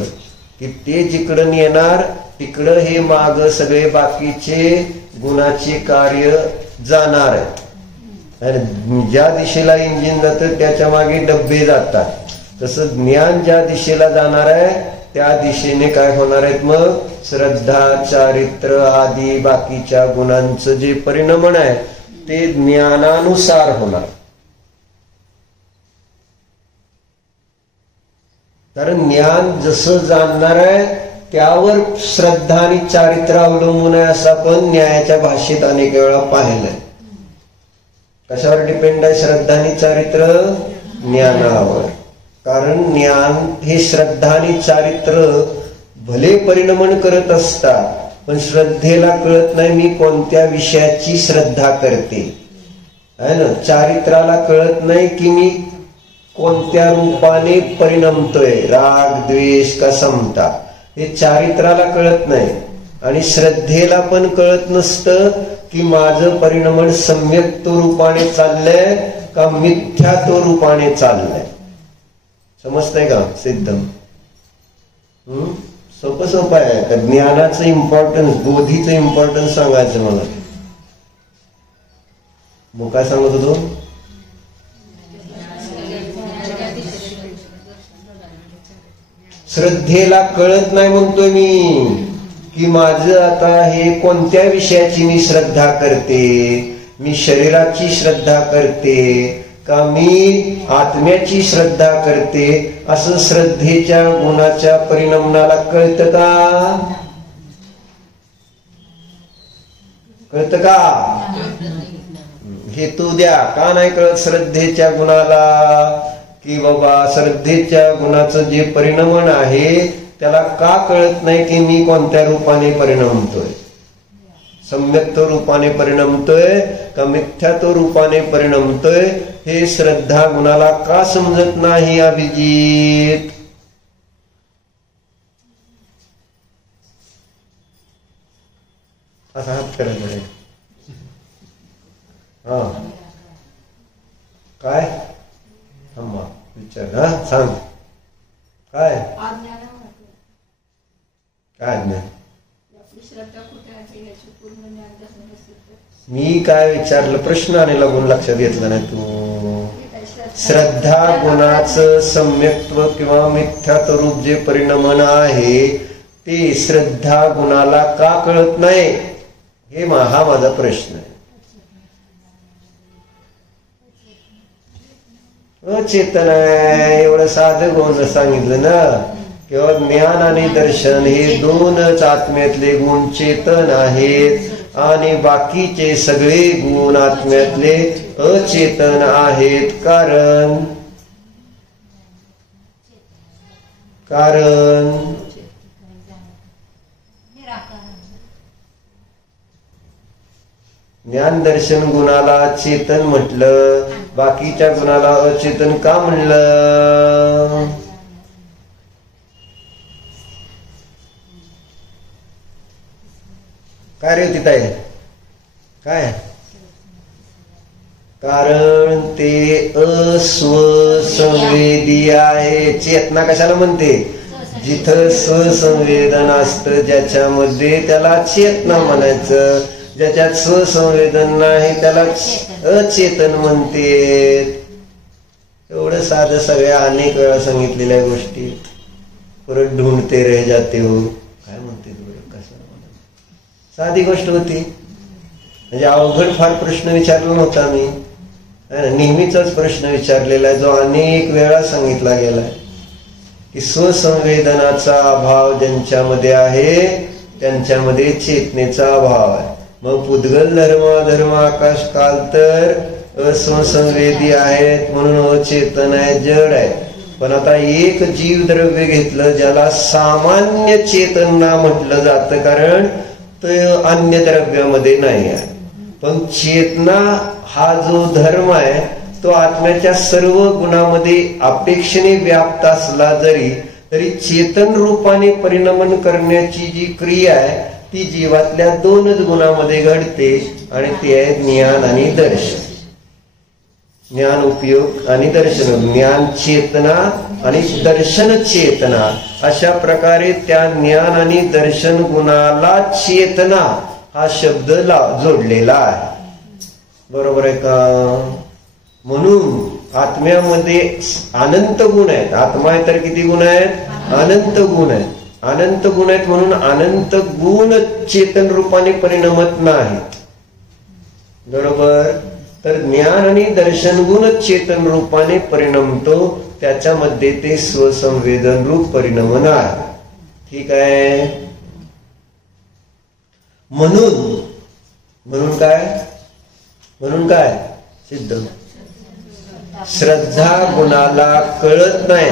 की ते जिकडं येणार तिकडं हे माग सगळे बाकीचे गुणाचे कार्य जाणार आहे. ज्या दिशेला इंजिन जातं त्याच्या मागे डब्बे जातात. तसं ज्ञान ज्या दिशेला जाणार आहे त्या दिशेने काय होणार आहेत? मग श्रद्धा, चारित्र आदी बाकीच्या गुणांचं जे परिणमन आहे ते ज्ञानानुसार होणार. कारण ज्ञान जसं जाणणार आहे त्यावर श्रद्धा आणि चारित्र्य अवलंबून आहे असं आपण न्यायाच्या भाषेत अनेक वेळा पाहिलंय. कशावर डिपेंड आहे श्रद्धा आणि चारित्र्य? ज्ञानावर. कारण ज्ञान हे श्रद्धा आणि चारित्र्य भले परिणमन करत असतात, पण श्रद्धेला कळत नाही मी कोणत्या विषयाची श्रद्धा करते, आहे ना. चारित्र्याला कळत नाही की मी कोणत्या रूपाने परिणमतोय, राग द्वेष का समता, हे चारित्र्याला कळत नाही. आणि श्रद्धेला पण कळत नसतं की माझं परिणमन सम्यक्तो रूपाने चाललंय का मिथ्यात्व रूपाने चाललंय. समजतंय का सिद्धम? सोपं सोपं आहे. तर ज्ञानाचं इम्पॉर्टन्स, बोधीचं इम्पॉर्टन्स सांगायचं मला. मग काय सांगत होतो? श्रद्धेला कळत नाही म्हणतोय मी की माझं आता हे कोणत्या विषयाची मी श्रद्धा करते, मी शरीराची श्रद्धा करते का मी आत्म्याची श्रद्धा करते, असं श्रद्धेच्या गुणाच्या परिणमनाला कळतं का? कळतं का? हेतू द्या. का नाही कळत श्रद्धेच्या गुणाला? की बाबा श्रद्धेच्या गुणाचं जे परिणमन आहे त्याला का कळत नाही की मी कोणत्या रूपाने परिणमतोय, सम्यक्त्व रूपाने परिणमतोय का मिथ्यात्व रूपाने परिणमतोय, हे श्रद्धा गुणाला का समजत नाही अभिजित? असा हात करायचा आहे. हा काय थांबा विचार. हा सांग काय काय ज्ञान? मी काय विचारलं प्रश्न आणि लागून लक्षात घेतलं नाही तू. श्रद्धा गुणाचं सम्यक्त्व किंवा मिथ्यात्व रूप जे परिणमन आहे ते श्रद्धा गुणाला का कळत नाही, हे हा माझा प्रश्न आहे. अचेतन आहे एवढं साधं गुण सांगितलं ना. किंवा ज्ञान आणि दर्शन हे दोनच आत्म्यातले गुण चेतन आहेत आणि बाकीचे सगळे गुण आत्म्यातले अचेतन आहेत. कारण ज्ञान दर्शन गुणाला चेतन म्हटलं, बाकीच्या गुणाला अचेतन का म्हणलं? काय रे तिथं आहे काय? कारण ते अस्वसंवेदी आहे. चेतना कशाला म्हणते? जिथं स्वसंवेदन असतं ज्याच्यामध्ये त्याला चेतना म्हणायचं, ज्याच्यात स्वसंवेदन नाही त्याला अचेतन म्हणते. एवढं साधं सगळ्या अनेक वेळा सांगितलेल्या गोष्टी. परत ढूंढते रह जाते हो, काय म्हणते बरं, कसं साधी गोष्ट होती. म्हणजे अवघड फार प्रश्न विचारला नव्हता मी, नेहमीचाच प्रश्न विचारलेला आहे जो अनेक वेळा सांगितला गेलाय की स्वसंवेदनाचा अभाव ज्यांच्यामध्ये आहे त्यांच्यामध्ये चेतनेचा अभाव आहे. मग पुद्गल धर्म अधर्म आकाश काल तर अस्वसंवेदी आहेत म्हणून अचेतन आहे, जड आहे. पण आता एक जीव द्रव्य घेतलं ज्याला सामान्य चेतना म्हटलं जातं कारण तो अन्य द्रव्यामध्ये नाही आहे. पण चेतना हा जो धर्म आहे तो आत्म्याच्या सर्व गुणामध्ये अपेक्षेने व्याप्त असला तरी चेतन रूपाने परिणमन करण्याची जी क्रिया आहे ती जीवातल्या दोनच गुणामध्ये घडते आणि ते आहे ज्ञान आणि दर्शन. ज्ञान उपयोग आणि दर्शन, ज्ञान चेतना आणि दर्शन चेतना, अशा प्रकारे त्या ज्ञान आणि दर्शन गुणाला चेतना हा शब्द जोडलेला आहे. बरोबर आहे का? म्हणून आत्म्यामध्ये अनंत गुण आहेत. आत्मा आहे तर किती गुण आहेत? अनंत गुण आहेत. अनंत गुण आहेत म्हणून अनंत गुण चेतन रूपाने परिणमत नाहीत. बरोबर? तर ज्ञान आणि दर्शन गुण चेतन रूपाने परिणमतो त्याच्यामध्ये ते स्वसंवेदन रूप परिणमन आहे. ठीक आहे. म्हणून काय सिद्ध श्रद्धा गुणाला कळत नाही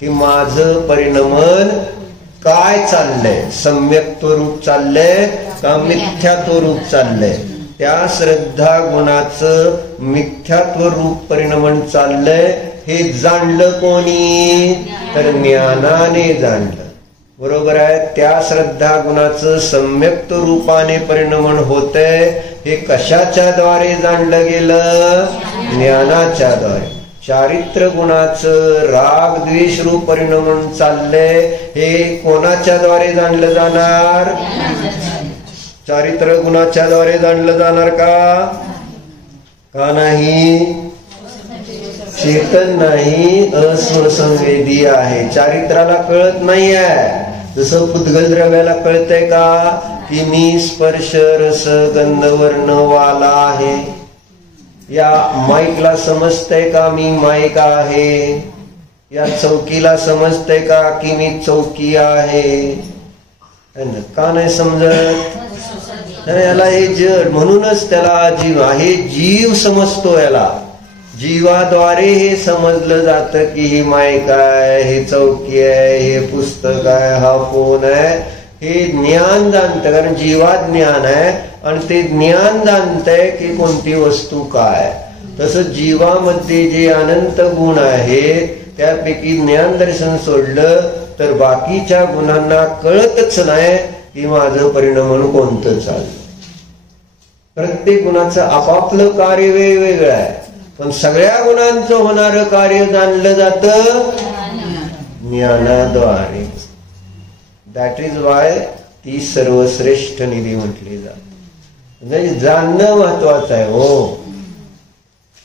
की माझं परिणमन काय चाललंय, सम्यक्त्व रूप चाललंय का मिथ्यात्व रूप चाललंय. त्या श्रद्धा गुणाचं मिथ्यात्व रूप परिणमन चाललंय हे जाणलं कोणी, तर ज्ञानाने जाणलं. बरोबर आहे. त्या श्रद्धा गुणाचं सम्यक्त रूपाने परिणमन होतंय हे कशाच्या द्वारे जाणलं गेलं, ज्ञानाच्या द्वारे. चारित्र गुणाचं राग द्वेष रूप परिणमन चाललंय हे कोणाच्या द्वारे जाणलं जाणार, चारित्र गुणाच्या द्वारे जाणलं जाणार का नाही. चेतन नाही, अस्वसंवेदी आहे, चारित्राला कळत नाही आहे. जसं पुद्गल द्रव्याला कळतंय का की मी स्पर्श रस गंध वर्ण वाला आहे. या माईकला समजतंय का मी माईक आहे. या चौकीला समजतंय का की मी चौकी आहे. का नाही समजत. याला हे जड, म्हणूनच त्याला जीव आहे, जीव समजतो. याला जीवाद्वारे हे समजलं जातं की ही माईक आहे, हे चौकी आहे, हे पुस्तक आहे, हा फोन आहे. हे ज्ञान जाणतं, कारण जीवात ज्ञान आहे आणि ते ज्ञान जाणतंय की कोणती वस्तू काय. तसं जीवामध्ये जे अनंत गुण आहेत त्यापैकी ज्ञान दर्शन सोडलं तर बाकीच्या गुणांना कळतच नाही की माझं परिणमन कोणतं चाललं. प्रत्येक गुणाचं आपापलं कार्य वेगवेगळं आहे, पण सगळ्या गुणांचं होणारं कार्य जाणलं जातं ज्ञानाद्वारे. दॅट इज वाय ती सर्वश्रेष्ठ निधी म्हटली जाते. म्हणजे जाणणं महत्वाचं आहे. हो,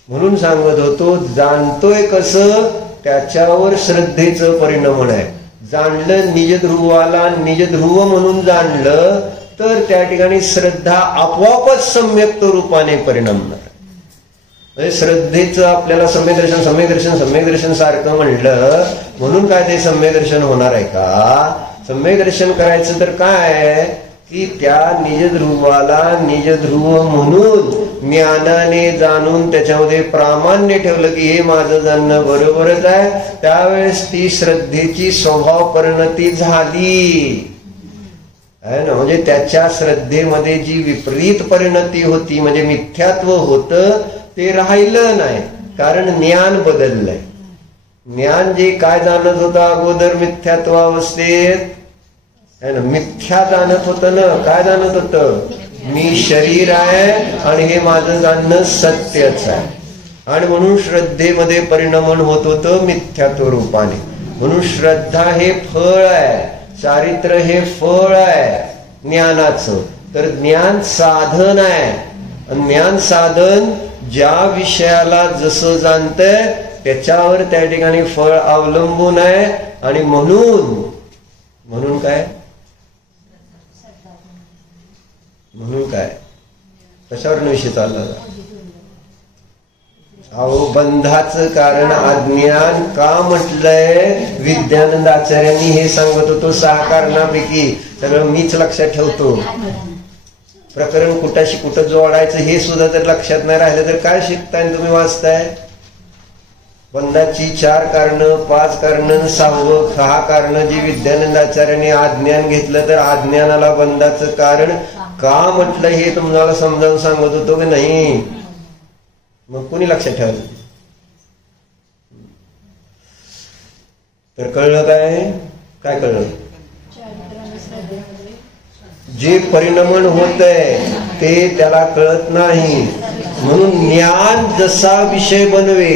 म्हणून सांगत होतो, जाणतोय कसं त्याच्यावर श्रद्धेचं परिणमन आहे. जाणलं निजध्रुवाला निजध्रुव म्हणून जाणलं तर त्या ठिकाणी श्रद्धा आपोआपच सम्यक्त रूपाने परिणमणार. म्हणजे श्रद्धेचं आपल्याला सम्यक दर्शन सारखं म्हणलं म्हणून काय ते सम्यक दर्शन होणार आहे का. सम्यक दर्शन करायचं तर काय की त्या निजध्रुवाला निजध्रुव म्हणून ज्ञानाने जाणून त्याच्यामध्ये प्रामाण्य ठेवलं की हे माझं जाणणं बरोबरच आहे. त्यावेळेस ती श्रद्धेची स्वभाव परिणती झाली आहे ना. म्हणजे त्याच्या श्रद्धेमध्ये जी विपरीत परिणती होती, म्हणजे मिथ्यात्व होतं, ते राहिलं नाही, कारण ज्ञान बदललंय. ज्ञान जे काय जाणत होतं अगोदर मिथ्यात्वावस्थेत है ना, मिथ्या जाणत होतं ना. काय जाणत होतं, मी शरीर आहे आणि हे माझं जाणणं सत्यच आहे. आणि म्हणून श्रद्धेमध्ये परिणमन होत होतं मिथ्यात्व रूपाने. म्हणून श्रद्धा हे फळ आहे, चारित्र हे फळ आहे ज्ञानाचं. तर ज्ञान साधन आहे. ज्ञान साधन ज्या विषयाला जसं जाणतंय त्याच्यावर त्या ठिकाणी फळ अवलंबून आहे. आणि म्हणून काय कशावर विषय चालला. अहो, बंधाचं कारण अज्ञान का म्हटलंय. विद्यानंद आचार्यांनी हे सांगत होतो 6 कारणापैकी सगळं मीच लक्षात ठेवतो. प्रकरण कुठाशी कुठं जोडायचं हे सुद्धा जर लक्षात नाही राहिलं तर काय शिकताय तुम्ही, वाचताय. बंधाची 4 कारणं, 5 कारणं, 6 कारणं जी विद्यानंद आचार्यांनी अज्ञान घेतलं, तर अज्ञानाला बंधाचं कारण का म्हटलं हे तुम्हाला समजावून सांगत होतो की नाही. मग कोणी लक्षात ठेवलं. तर कळलं काय कळलं. जे परिणमन होतंय ते त्याला कळत नाही. म्हणून ज्ञान जसा विषय बनवे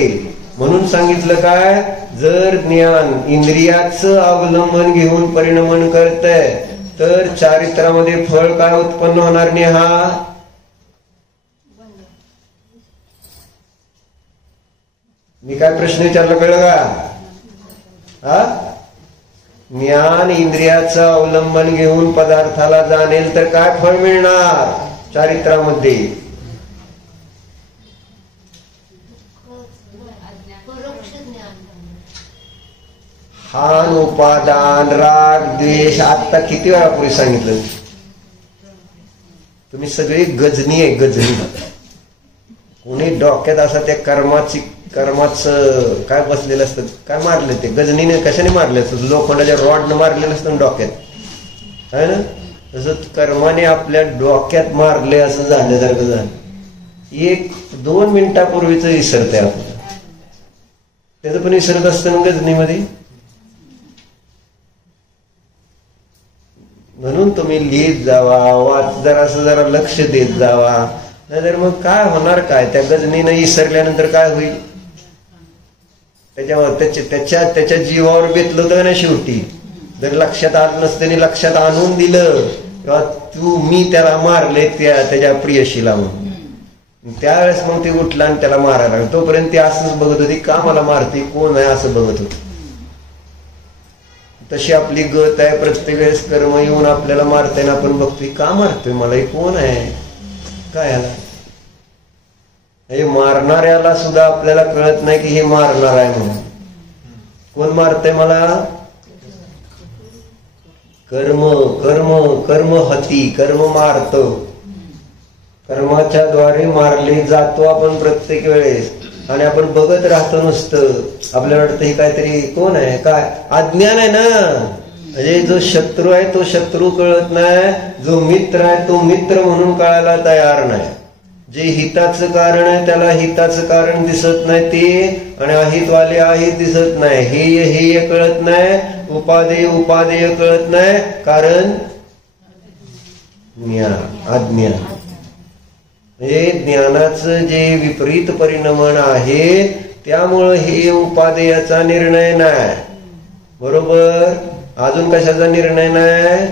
म्हणून सांगितलं काय, जर ज्ञान इंद्रियाचं अवलंबन घेऊन परिणमन करतंय तर चारित्रामध्ये फळ काय उत्पन्न होणार नाही. मी काय प्रश्न विचारला कळलं का. ज्ञान इंद्रियाचं अवलंबन घेऊन पदार्थाला जाणेल तर काय फळ मिळणार चारित्रामध्ये. स्थान, उपादान, राग, द्वेष आता किती वेळा पूर्वी सांगितलं. तुम्ही सगळी गजनी आहे, गजनी. कोणी डोक्यात असा त्या कर्माचं काय बसलेलं असतं, काय मारलं ते गजनीने, कशाने मारले असतं, लोखंडाच्या रॉडनं मारलेलं असतं डोक्यात, आहे ना. तसं कर्माने आपल्या डोक्यात मारले असं झाल्यासारखं झालं. 1-2 मिनिटापूर्वीच विसरते आपलं, त्याचं पण विसरत असतं ना गजनीमध्ये. म्हणून तुम्ही लिहित जावा, जरा लक्ष देत जावा. नाहीतर मग काय होणार, काय त्या गजनीनं विसरल्यानंतर काय होईल. त्याच्या जीवावर बेतलं होतं ना शेवटी. जर लक्षात आलं नसतं, लक्षात आणून दिलं किंवा मी त्याला मारले त्याच्या प्रियशीला म्हणून, त्यावेळेस मग ते उठला आणि त्याला मारायला लागला. तोपर्यंत ती असंच बघत होती, का मला मारते, कोण आहे असं बघत होती. तशी आपली गत आहे. प्रत्येक वेळेस कर्म येऊन आपल्याला मारताना आपण बघतोय, का मारतोय मला, हे कोण आहे, काय आला. हे मारणाऱ्याला सुद्धा आपल्याला कळत नाही की हे मारणार आहे म्हणून. कोण मारतय मला, कर्म. कर्म कर्म हती, कर्म मारतो. कर्माच्या द्वारे मारले जातो आपण प्रत्येक वेळेस, आणि आपण बघत राहतो नुसतं. आपल्याला वाटतं हे काहीतरी कोण आहे, काय अज्ञान आहे ना. म्हणजे जो शत्रू आहे तो शत्रू कळत नाही, जो मित्र आहे तो मित्र म्हणून कळायला तयार नाही. जे हिताचं कारण आहे त्याला हिताचं कारण दिसत नाही ते, आणि अहितवाले अहित दिसत नाही, हेय हेय कळत नाही, उपादेय उपादेय कळत नाही. कारण ज्ञान, अज्ञान. म्हणजे ज्ञानाचं जे विपरीत परिणमन आहे त्यामुळं हे उपादेयाचा निर्णय नाही. बरोबर. अजून कशाचा निर्णय नाही,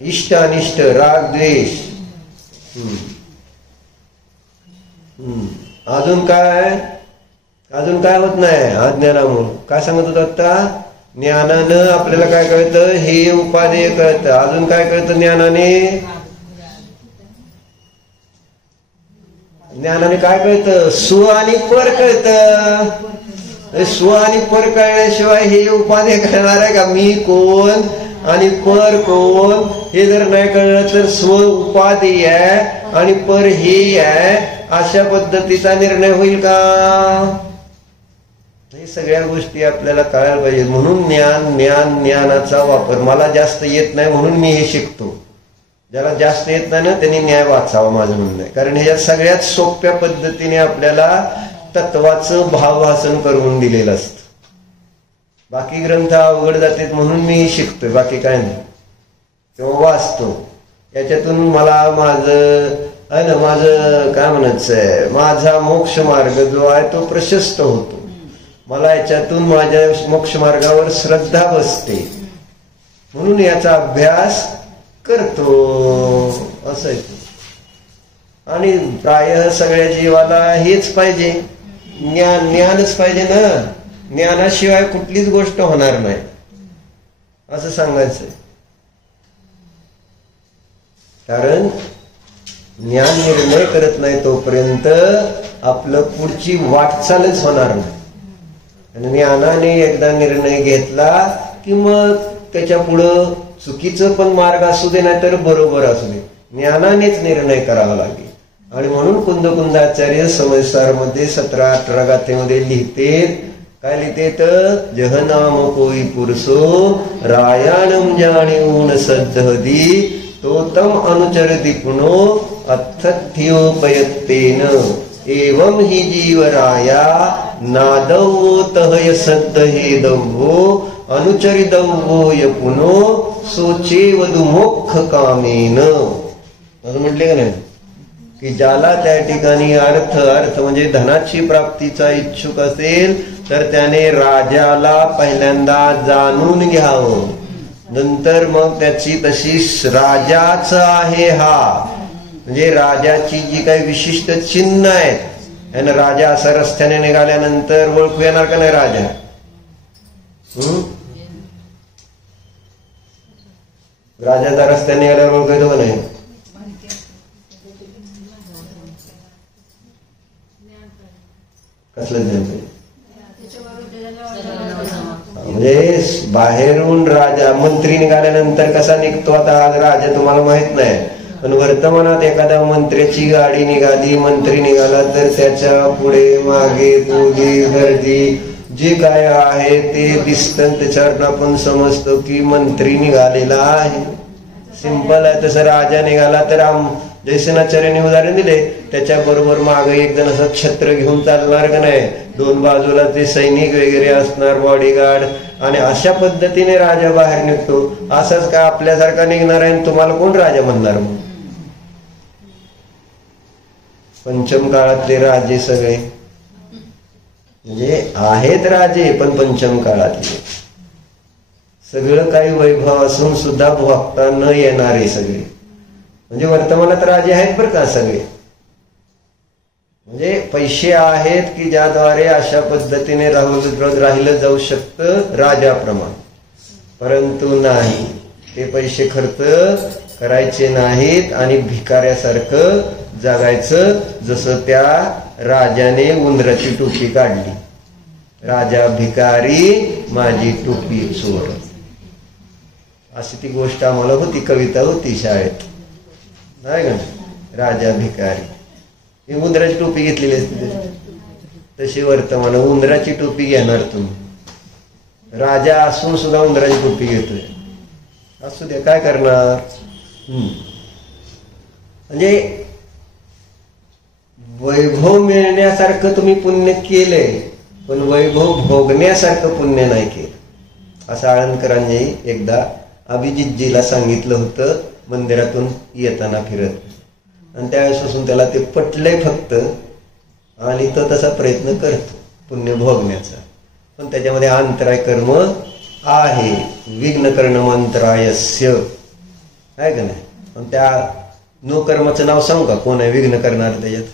इष्ट अनिष्ट, राग द्वेष. अजून काय होत नाही अज्ञानामुळे. काय सांगत होत आता, ज्ञानानं आपल्याला काय कळतं, हे उपादेय कळतं. अजून काय कळतं ज्ञानाने, काय कळतं, स्व आणि पर कळतं. स्व आणि पर कळल्याशिवाय हे उपादेय कळणार आहे का, मी कोण आणि पर कोण हे जर नाही कळलं तर स्व उपादेय आहे आणि पर हे आहे, अशा पद्धतीचा निर्णय होईल का. हे सगळ्या गोष्टी आपल्याला कळायला पाहिजे. म्हणून ज्ञानाचा वापर. मला जास्त येत नाही म्हणून मी हे शिकतो. ज्याला जास्त येत नाही ना त्यांनी न्याय वाचावा, माझं म्हणणं आहे. कारण ह्याच्यात सगळ्यात सोप्या पद्धतीने आपल्याला तत्वाचं भावभाषण करून दिलेलं असतं. बाकी ग्रंथ अवघड जातात म्हणून मी शिकतोय, बाकी काय नाही. किंवा वाचतो, याच्यातून मला माझं काय म्हणायचंय, माझा मोक्ष मार्ग जो आहे तो प्रशस्त होतो. मला याच्यातून माझ्या मोक्ष मार्गावर श्रद्धा बसते, म्हणून याचा अभ्यास करतो, असं आहे. आणि प्राय सगळ्या जीवाला हेच पाहिजे, ज्ञानच पाहिजे ना. ज्ञानाशिवाय कुठलीच गोष्ट होणार नाही असं सांगायचंय. कारण ज्ञान निर्णय करत नाही तोपर्यंत आपलं पुढची वाटचालच होणार नाही. आणि ज्ञानाने एकदा निर्णय घेतला की मग त्याच्या पुढं चुकीचं पण मार्ग असू दे नाही तर बरोबर असू दे, ज्ञानानेच निर्णय करावा लागेल. आणि म्हणून कुंदकुंदाचार्य समयसार मध्ये 17-18 गाथेमध्ये लिहिते, काय लिहिते तर, जह नाम कोई पुरुषो रायाणम जाणीऊन सद्धदी तो तम अनुचरती पुनो अथथ्योपयत्तेन एवं ही जीवराया नादवो तहय सद्ध हे दव्वो अनुचरिदव्वो य पुनो सोचे वधुमोक्ष कामेन. असं म्हटले का नाही की ज्याला त्या ठिकाणी अर्थ म्हणजे धनाची प्राप्तीचा इच्छुक असेल तर त्याने राजाला पहिल्यांदा जाणून घ्यावं, नंतर मग त्याची तशी राजाच आहे हा, म्हणजे राजाची जी काही विशिष्ट चिन्ह आहेत, आणि राजा असा रस्त्याने निघाल्यानंतर ओळखू येणार का नाही राजा. राजाचा रस्त्याने निघाल्यावर ओळखू येतो का नाही. कसलं ज्ञान पाहिजे? म्हणजे बाहेरून राजा मंत्री निघाल्यानंतर कसा निघतो आता आज राजा तुम्हाला माहित नाही, पण वर्तमानात एखाद्या मंत्र्याची गाडी निघाली, मंत्री निघाला तर त्याच्या पुढे मागे पोगी गर्दी जे काय आहे ते दिसतं, त्याच्यावर आपण समजतो की मंत्री निघालेला आहे. सिंपल आहे. तसं राजा निघाला तर जयसेनाचार्यांनी उदाहरण दिले, त्याच्या बरोबर मागे एक जण असं छत्र घेऊन चालणार का नाही, दोन बाजूला ते सैनिक वगैरे असणार, बॉडीगार्ड, आणि अशा पद्धतीने राजा बाहेर निघतो. असंच का आपल्यासारखा निघणार आहे, तुम्हाला कोण राजा म्हणणार? मग पंचम काळातले राजे सगळे म्हणजे आहेत राजे, पण पंचम काळातले सगळं काही वैभव असून सुद्धा भोगता न येणारे सगळे, म्हणजे वर्तमानात राजे आहेत बरं का सगळे. म्हणजे पैसे आहेत की ज्याद्वारे अशा पद्धतीने राहिलं जाऊ शकतं राजाप्रमाणे, परंतु नाही, ते पैसे खर्च करायचे नाहीत आणि भिकाऱ्यासारखं जगायचं. जसं त्या राजाने उंदराची टोपी काढली, राजा भिकारी माझी टोपी चोर, अशी ती गोष्ट आम्हाला होती, कविता होती शाळेत नाही का, राजा भिकारी. ही उंदराची टोपी घेतलेली असते, तशी वर्तमान उंदराची टोपी घेणार तुम्ही. राजा असून सुद्धा उंदराची टोपी घेतोय, असू द्या काय करणार. म्हणजे वैभव मिळण्यासारखं तुम्ही पुण्य केलंय, पण वैभव भोगण्यासारखं पुण्य नाही केलं. असं आळंदकरांनी एकदा अभिजितजीला सांगितलं होतं मंदिरातून येताना फिरत, आणि त्यावेळेसपासून त्याला ते पटलंय फक्त, आणि तो तसा प्रयत्न करतो पुण्य भोगण्याचा, पण त्याच्यामध्ये अंतराय कर्म आहे. विघ्न करणं मंत्रायस्य आहे का नाही. पण त्या नो कर्माचं नाव सांगू का, कोण आहे विघ्न करणार त्याच्यात?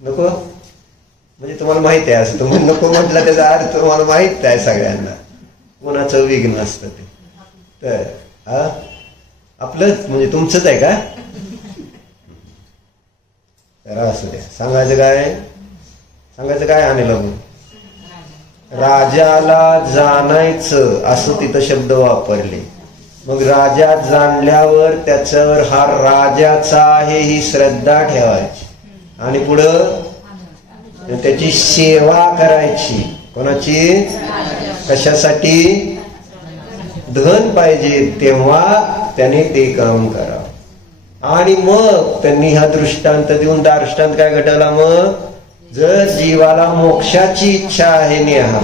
नको, म्हणजे तुम्हाला माहिती आहे असं, तुम्ही नको म्हटलं त्याचा अर्थ तुम्हाला माहित आहे सगळ्यांना कोणाचं विघ्न असतं ते. तर आपलं म्हणजे तुमचंच आहे का? तर असू द्या. सांगायचं काय आणलं मग, राजाला जाणायचं असं तिथं शब्द वापरले. मग राजा जाणल्यावर त्याच्यावर हा राजाचा आहे ही श्रद्धा ठेवायची, आणि पुढं त्याची सेवा करायची. कोणाची? कशासाठी? धन पाहिजे तेव्हा त्याने ते काम करावं. आणि मग त्यांनी हा दृष्टांत देऊन दृष्टांत काय घडवला, मग जर जीवाला मोक्षाची इच्छा आहे, नेहा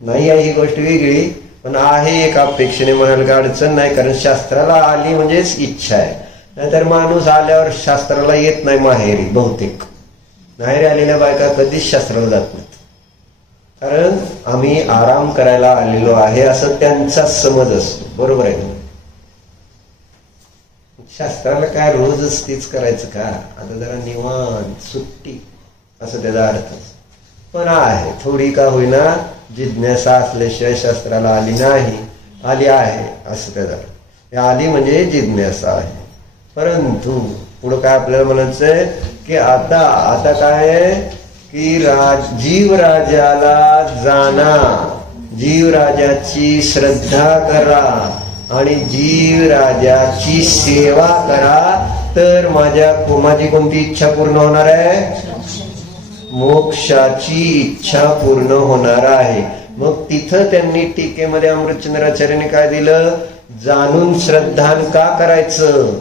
नाही आहे ही गोष्ट वेगळी, पण आहे एक अपेक्षेने म्हणाल का अडचण नाही, कारण शास्त्राला आली म्हणजेच इच्छा आहे. नाहीतर माणूस आल्यावर शास्त्राला येत नाही माहेरी. बहुतेक माहेरी आलेल्या बायका कधीच शास्त्राला जात नाहीत, कारण आम्ही आराम करायला आलेलो आहे असं त्यांचा समज असतो. बरोबर आहे ना? शास्त्राला काय रोजच तीच करायचं का, आता जरा निवांत सुट्टी असं त्याचा अर्थ. पण आहे थोडी का होईना जिज्ञासा असल्याशिवाय शास्त्राला आली नाही, आली आहे असं त्याचा. आली म्हणजे जिज्ञासा आहे. परंतु पुढं काय आपल्याला म्हणायचंय की आता काय की जीव राजाला जाणा, जीव राजाची श्रद्धा करा आणि जीव राजाची सेवा करा, तर माझी कोणती इच्छा पूर्ण होणार आहे? मोक्षाची इच्छा पूर्ण होणार आहे. मग तिथं त्यांनी टीकेमध्ये अमृतचंद्राचार्यांनी काय दिलं, जाणून श्रद्धान का करायचं,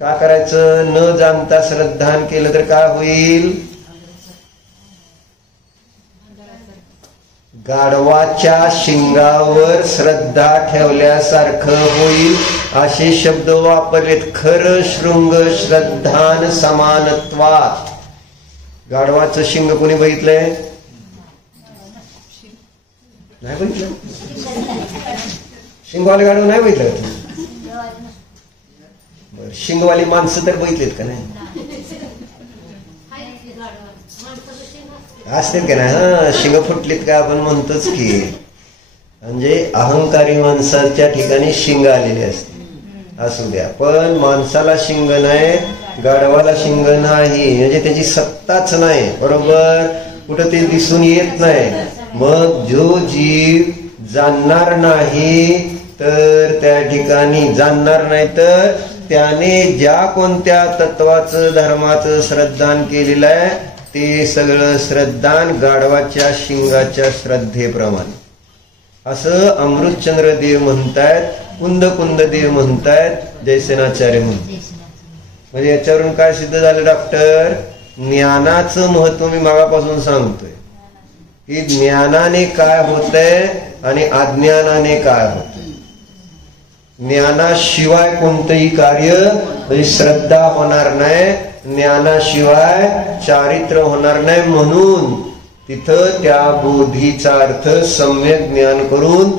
का करायचं? न जाणता श्रद्धान केलं तर काय होईल? गाढवाच्या शिंगावर श्रद्धा ठेवल्यासारखं होईल असे शब्द वापरलेत. खर शृंग श्रद्धान समानत्वात. गाढवाचं शिंग कोणी बघितलंय? नाही बघितलं? शिंगवाले गाढव नाही बघितलं? बर, शिंगवाली माणसं तर बघितलीत का नाही? असतील का नाही? हा, शिंग फुटलीत का आपण म्हणतोच की, म्हणजे अहंकारी माणसाच्या ठिकाणी शिंग आलेली असते. असू द्या, पण माणसाला शिंग नाही, गाढवाला शिंग नाही, म्हणजे त्याची सत्ताच नाही. बरोबर, कुठं ते दिसून येत नाही. मग जो जीव जाणणार नाही, तर त्या ठिकाणी जाणणार नाही, तर त्याने ज्या कोणत्या तत्वाचं धर्माचं श्रद्धान केलेलं आहे ते सगळं श्रद्धान गाढवाच्या शिंगाच्या श्रद्धेप्रमाणे. असं अमृतचंद्र देव म्हणतायत, कुंद देव म्हणतायत, जयसेनाचार्य म्हणतात. म्हणजे याच्यावरून काय सिद्ध झालं डॉक्टर? ज्ञानाचं महत्व मी मागापासून सांगतोय की ज्ञानाने काय होतंय आणि अज्ञानाने काय होतंय. ज्ञानाशिवाय कोणतंही कार्य म्हणजे श्रद्धा होणार नाही, ज्ञानाशिवाय चारित्र्य होणार नाही. म्हणून तिथं त्या बोधीचा अर्थ सम्यक ज्ञान करून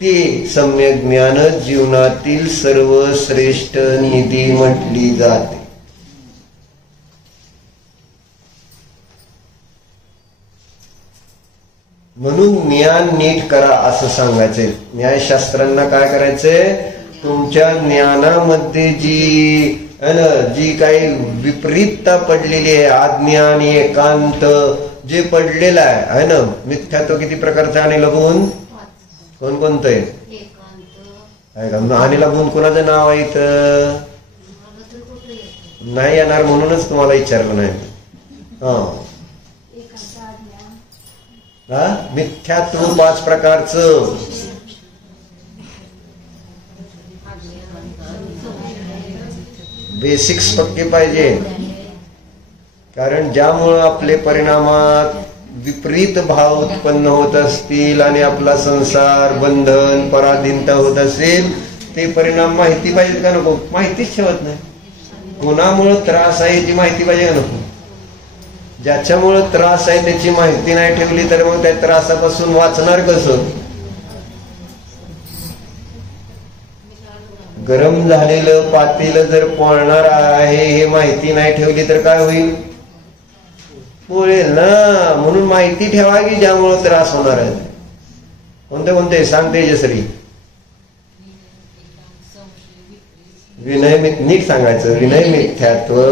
ते सम्यक ज्ञान जीवनातील सर्वश्रेष्ठ निधी म्हटली जाते. म्हणून ज्ञान नीट करा असं सांगायचंय. न्यायशास्त्रांना काय करायचंय? तुमच्या ज्ञानामध्ये जी काही विपरीतता पडलेली आहे, अज्ञान एकांत जे पडलेलं आहे ना, मिथ्यात्व किती प्रकारचं आणि लबून कोणकोणतं आहे का? आणि लबून कोणाचं नाव आहे इथं नाही येणार, म्हणूनच तुम्हाला विचारलं नाही. मिथ्यात्व 5 प्रकारचं. बेसिक्स पक्के पाहिजे, कारण ज्यामुळं आपले परिणामात विपरीत भाव उत्पन्न होत असतील आणि आपला संसार बंधन पराधीनता होत असेल, ते परिणाम माहिती पाहिजे का नको? माहितीच ठेवत नाही. कोणामुळं त्रास आहे याची माहिती पाहिजे का नको? ज्याच्यामुळं त्रास आहे त्याची माहिती नाही ठेवली तर मग त्या त्रासापासून वाचणार कसं? गरम झालेलं पातेलं जर पोळणार आहे हे माहिती नाही ठेवली तर काय होईल? पोळेल ना. म्हणून माहिती ठेवा की ज्यामुळे त्रास होणार आहे. कोणते कोणते सांग तेजश्री? विनय नीट सांगायचं. विनय मिथ्यात्व,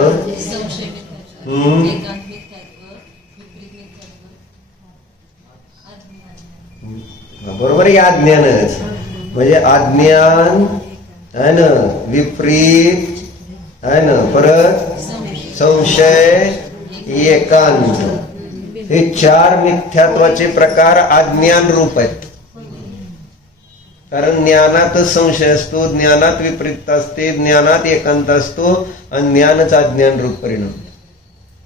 बरोबर आहे. अज्ञानच म्हणजे अज्ञान आहे ना, विपरीत आहे ना, परत संशय, एकांत, हे 4 मिथ्यात्वाचे प्रकार अज्ञान रूप आहेत. कारण ज्ञानात संशय असतो, ज्ञानात विपरीत असते, ज्ञानात एकांत असतो आणि ज्ञानच अज्ञान रूप परिणाम.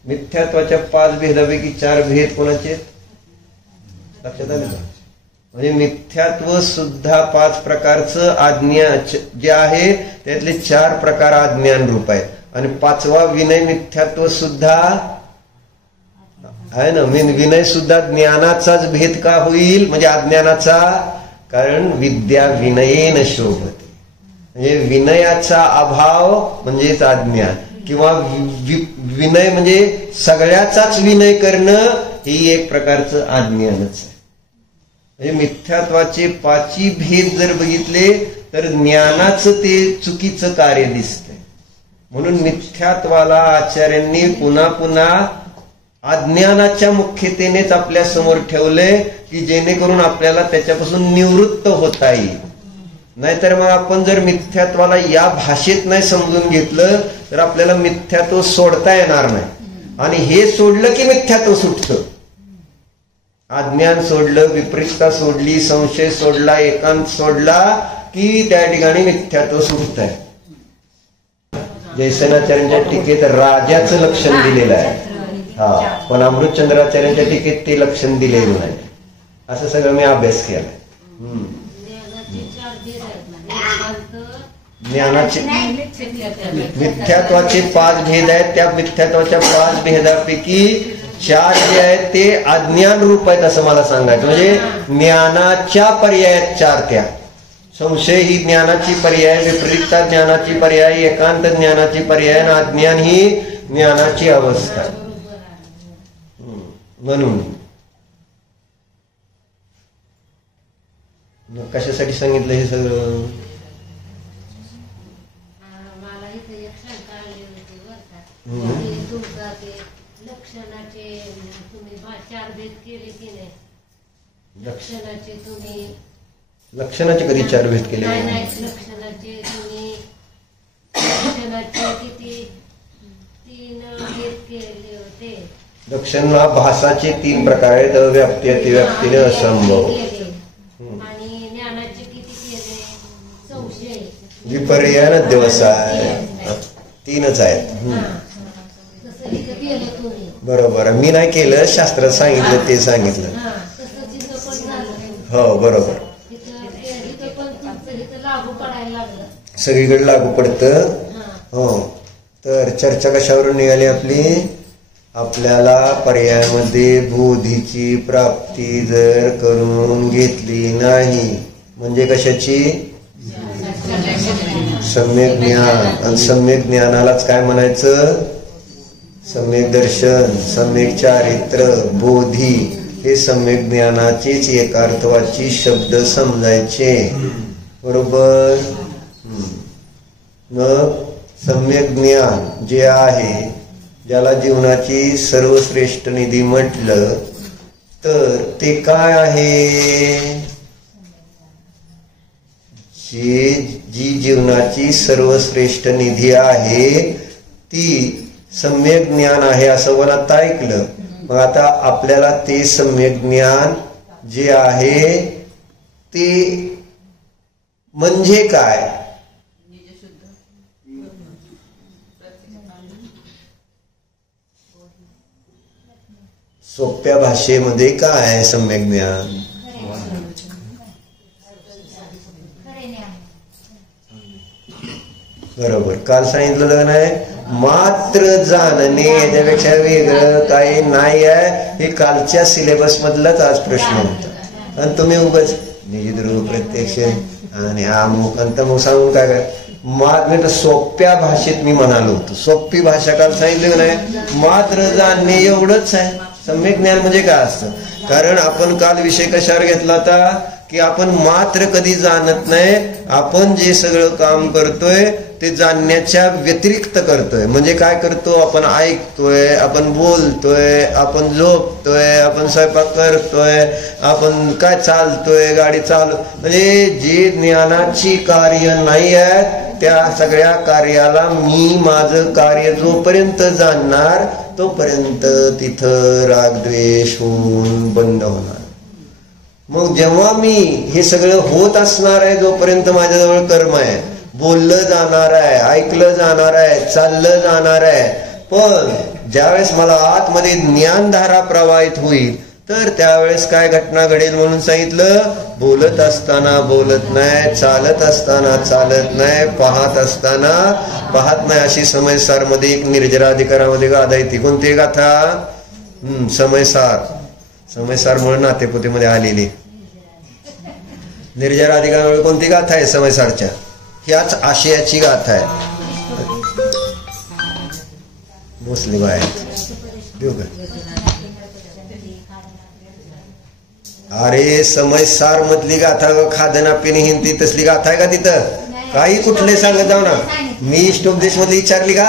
मिथ्यात्वाच्या 5 भेदापैकी 4 भेद कोणाचे लक्षात आले? म्हणजे मिथ्यात्व सुद्धा 5 प्रकारचं अज्ञान जे आहे त्यातले 4 प्रकार अज्ञान रूप आहेत. आणि 5वा विनय मिथ्यात्व सुद्धा आहे ना. विनय सुद्धा ज्ञानाचाच भेद का होईल? म्हणजे अज्ञानाचा. कारण विद्या विनयेन शोभते, म्हणजे विनयाचा अभाव म्हणजेच अज्ञान, किंवा विनय म्हणजे सगळ्याचाच विनय करणं ही एक प्रकारचं अज्ञानच आहे. म्हणजे मिथ्यात्वाचे 5 भेद जर बघितले तर ज्ञानाचं ते चुकीचं कार्य दिसतंय. म्हणून मिथ्यात्वाला आचार्यांनी पुन्हा पुन्हा अज्ञानाच्या मुख्यतेनेच आपल्या समोर ठेवले की जेणेकरून आपल्याला त्याच्यापासून निवृत्त होता येईल. नाहीतर मग आपण जर मिथ्यात्वाला या भाषेत नाही समजून घेतलं तर आपल्याला मिथ्यात्व सोडता येणार नाही. आणि हे सोडलं की मिथ्यात्व सुटतं. अज्ञान सोडलं, विपरीतता सोडली, संशय सोडला, एकांत सोडला की त्या ठिकाणी मिथ्यात्व सुटत आहे. जयसेनाचार्यांच्या टीकेत राजाचं लक्षण दिलेलं आहे, पण अमृतचंद्राचार्यांच्या टीकेत ते लक्षण दिलेलं नाही. असं सगळं मी अभ्यास केलाय. ज्ञानाचे मिथ्यात्वाचे 5 भेद आहेत. त्या मिथ्यात्वाच्या 5 भेदापैकी 4 जे आहेत ते अज्ञान रूप आहेत असं मला सांगायचं. म्हणजे ज्ञानाच्या पर्यायात 4 त्या. संशय ही ज्ञानाची पर्याय, विपरीतता ज्ञानाची पर्याय, एकांत ज्ञानाची पर्याय, आणि अज्ञान ही ज्ञानाची अवस्था. म्हणून कशासाठी सांगितलं हे सगळं? इथे एक शंका आली होती बरं का, की तुमचा ते लक्षणाचे तुम्ही 4 भेद केले की नाही? लक्षणाचे तुम्ही लक्षणाचे कधी 4 भेद केले? नाही, लक्षणाचे तुम्ही लक्षणाचे किती 3 भेद केले होते. लक्षणला भासाचे 3 प्रकार आहेत: अव्याप्ती, अतिव्याप्ती, असंभव. आणि ज्ञानाचे किती केले? संशय, विपर्य, अध्यवसाय. 3च आहेत. तसं इथं केलं तुम्ही. बरोबर. मी नाही केलं, शास्त्रात सांगितलं ते सांगितलं. तसं तिथं पण झालं. हो बरोबर. इथं पण तुमचं इथं लागू पडायला लागलं. सगळीकडे लागू पडतं. हो. तर चर्चा कशावरून निघाली आपली? आपल्याला पर्यायामध्ये बोधीची प्राप्ती जर करून घेतली नाही म्हणजे कशाची? सम्यक ज्ञान. आणि सम्यक ज्ञानालाच काय म्हणायचं? सम्यक दर्शन, सम्यक चारित्र, बोधी. हे सम्यक ज्ञानाचीच एकार्थवाची शब्द समजायचे. बरोबर. मग सम्यक ज्ञान जे आहे, ज्याला जीवनाची सर्वश्रेष्ठ निधी म्हटलं, तर ते काय आहे? जी जीवनाची सर्वश्रेष्ठ निधी आहे ती सम्यक ज्ञान आहे असं मला आता ऐकलं. मग आता आपल्याला ते सम्यक ज्ञान जे आहे ते म्हणजे काय? सोप्या भाषेमध्ये काय आहे सम्यक ज्ञान? बरोबर. काल सांगितलं नाही, मात्र जाणणे याच्यापेक्षा वेगळं काही नाही आहे. हे कालच्या सिलेबस मधलाच आज प्रश्न होता. आणि तुम्ही उगाच निजध्रुव, प्रत्यक्ष आणि अमुक अंतमुक सांगून काय काय मी सोप्या भाषेत मी म्हणालो होतो. सोपी भाषा काल सांगितलं नाही, मात्र जाणणे एवढंच आहे. सम्यक ज्ञान म्हणजे काय असतं? कारण आपण काल विषय कशावर घेतला होता की आपण मात्र कधी जाणत नाही. आपण जे सगळं काम करतोय ते जाणण्याच्या व्यतिरिक्त करतोय. म्हणजे काय करतो? आपण ऐकतोय, आपण बोलतोय, आपण झोपतोय, आपण स्वयंपाक करतोय, आपण काय चालतोय, गाडी चालू, म्हणजे जे ज्ञानाची कार्य नाही आहे त्या सगळ्या कार्याला मी माझं कार्य जोपर्यंत जाणणार तोपर्यंत तिथं रागद्वेष होऊन बंद होणार. मग जेव्हा मी हे सगळं होत असणार आहे जोपर्यंत माझ्याजवळ कर्म आहे, बोललं जाणार आहे, ऐकलं जाणार आहे, चाललं जाणार आहे, पण ज्यावेळेस मला आतमध्ये ज्ञानधारा प्रवाहित होईल तर त्यावेळेस काय घटना घडेल म्हणून सांगितलं? बोलत असताना बोलत नाही, चालत असताना चालत नाही, पाहत असताना पाहत नाही. अशी समयसार मध्ये एक निर्जराधिकारामध्ये गाथा येते. कोणती गाथा? समयसार. समयसार म्हणून नातेपुतेमध्ये आलेली निर्जराधिकारामध्ये कोणती गाथा आहे? समयसारच्या. ह्याच आशयाची गाथा आहे. मुस्लिम आहे. देऊ का? अरे समयसार मधली गाथा खादना पिणे हिंदी तसली गाथा आहे का तिथं? काही कुठले सांगत जाऊ ना. मी इष्टोपदेश मधली विचारली का?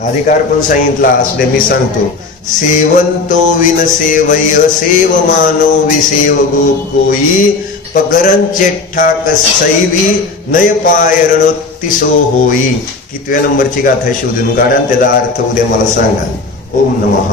अधिकार पण सांगितला असले मी सांगतो. सेवंतो विन सेवय सेव मानो विसेव गो कोई पकरन चेठा कसैवी नय पायरणोत्तिसो होई. कितव्या नंबरची गाथा शोधून काढा, त्याचा अर्थ उद्या मला सांगा. ओम नमः.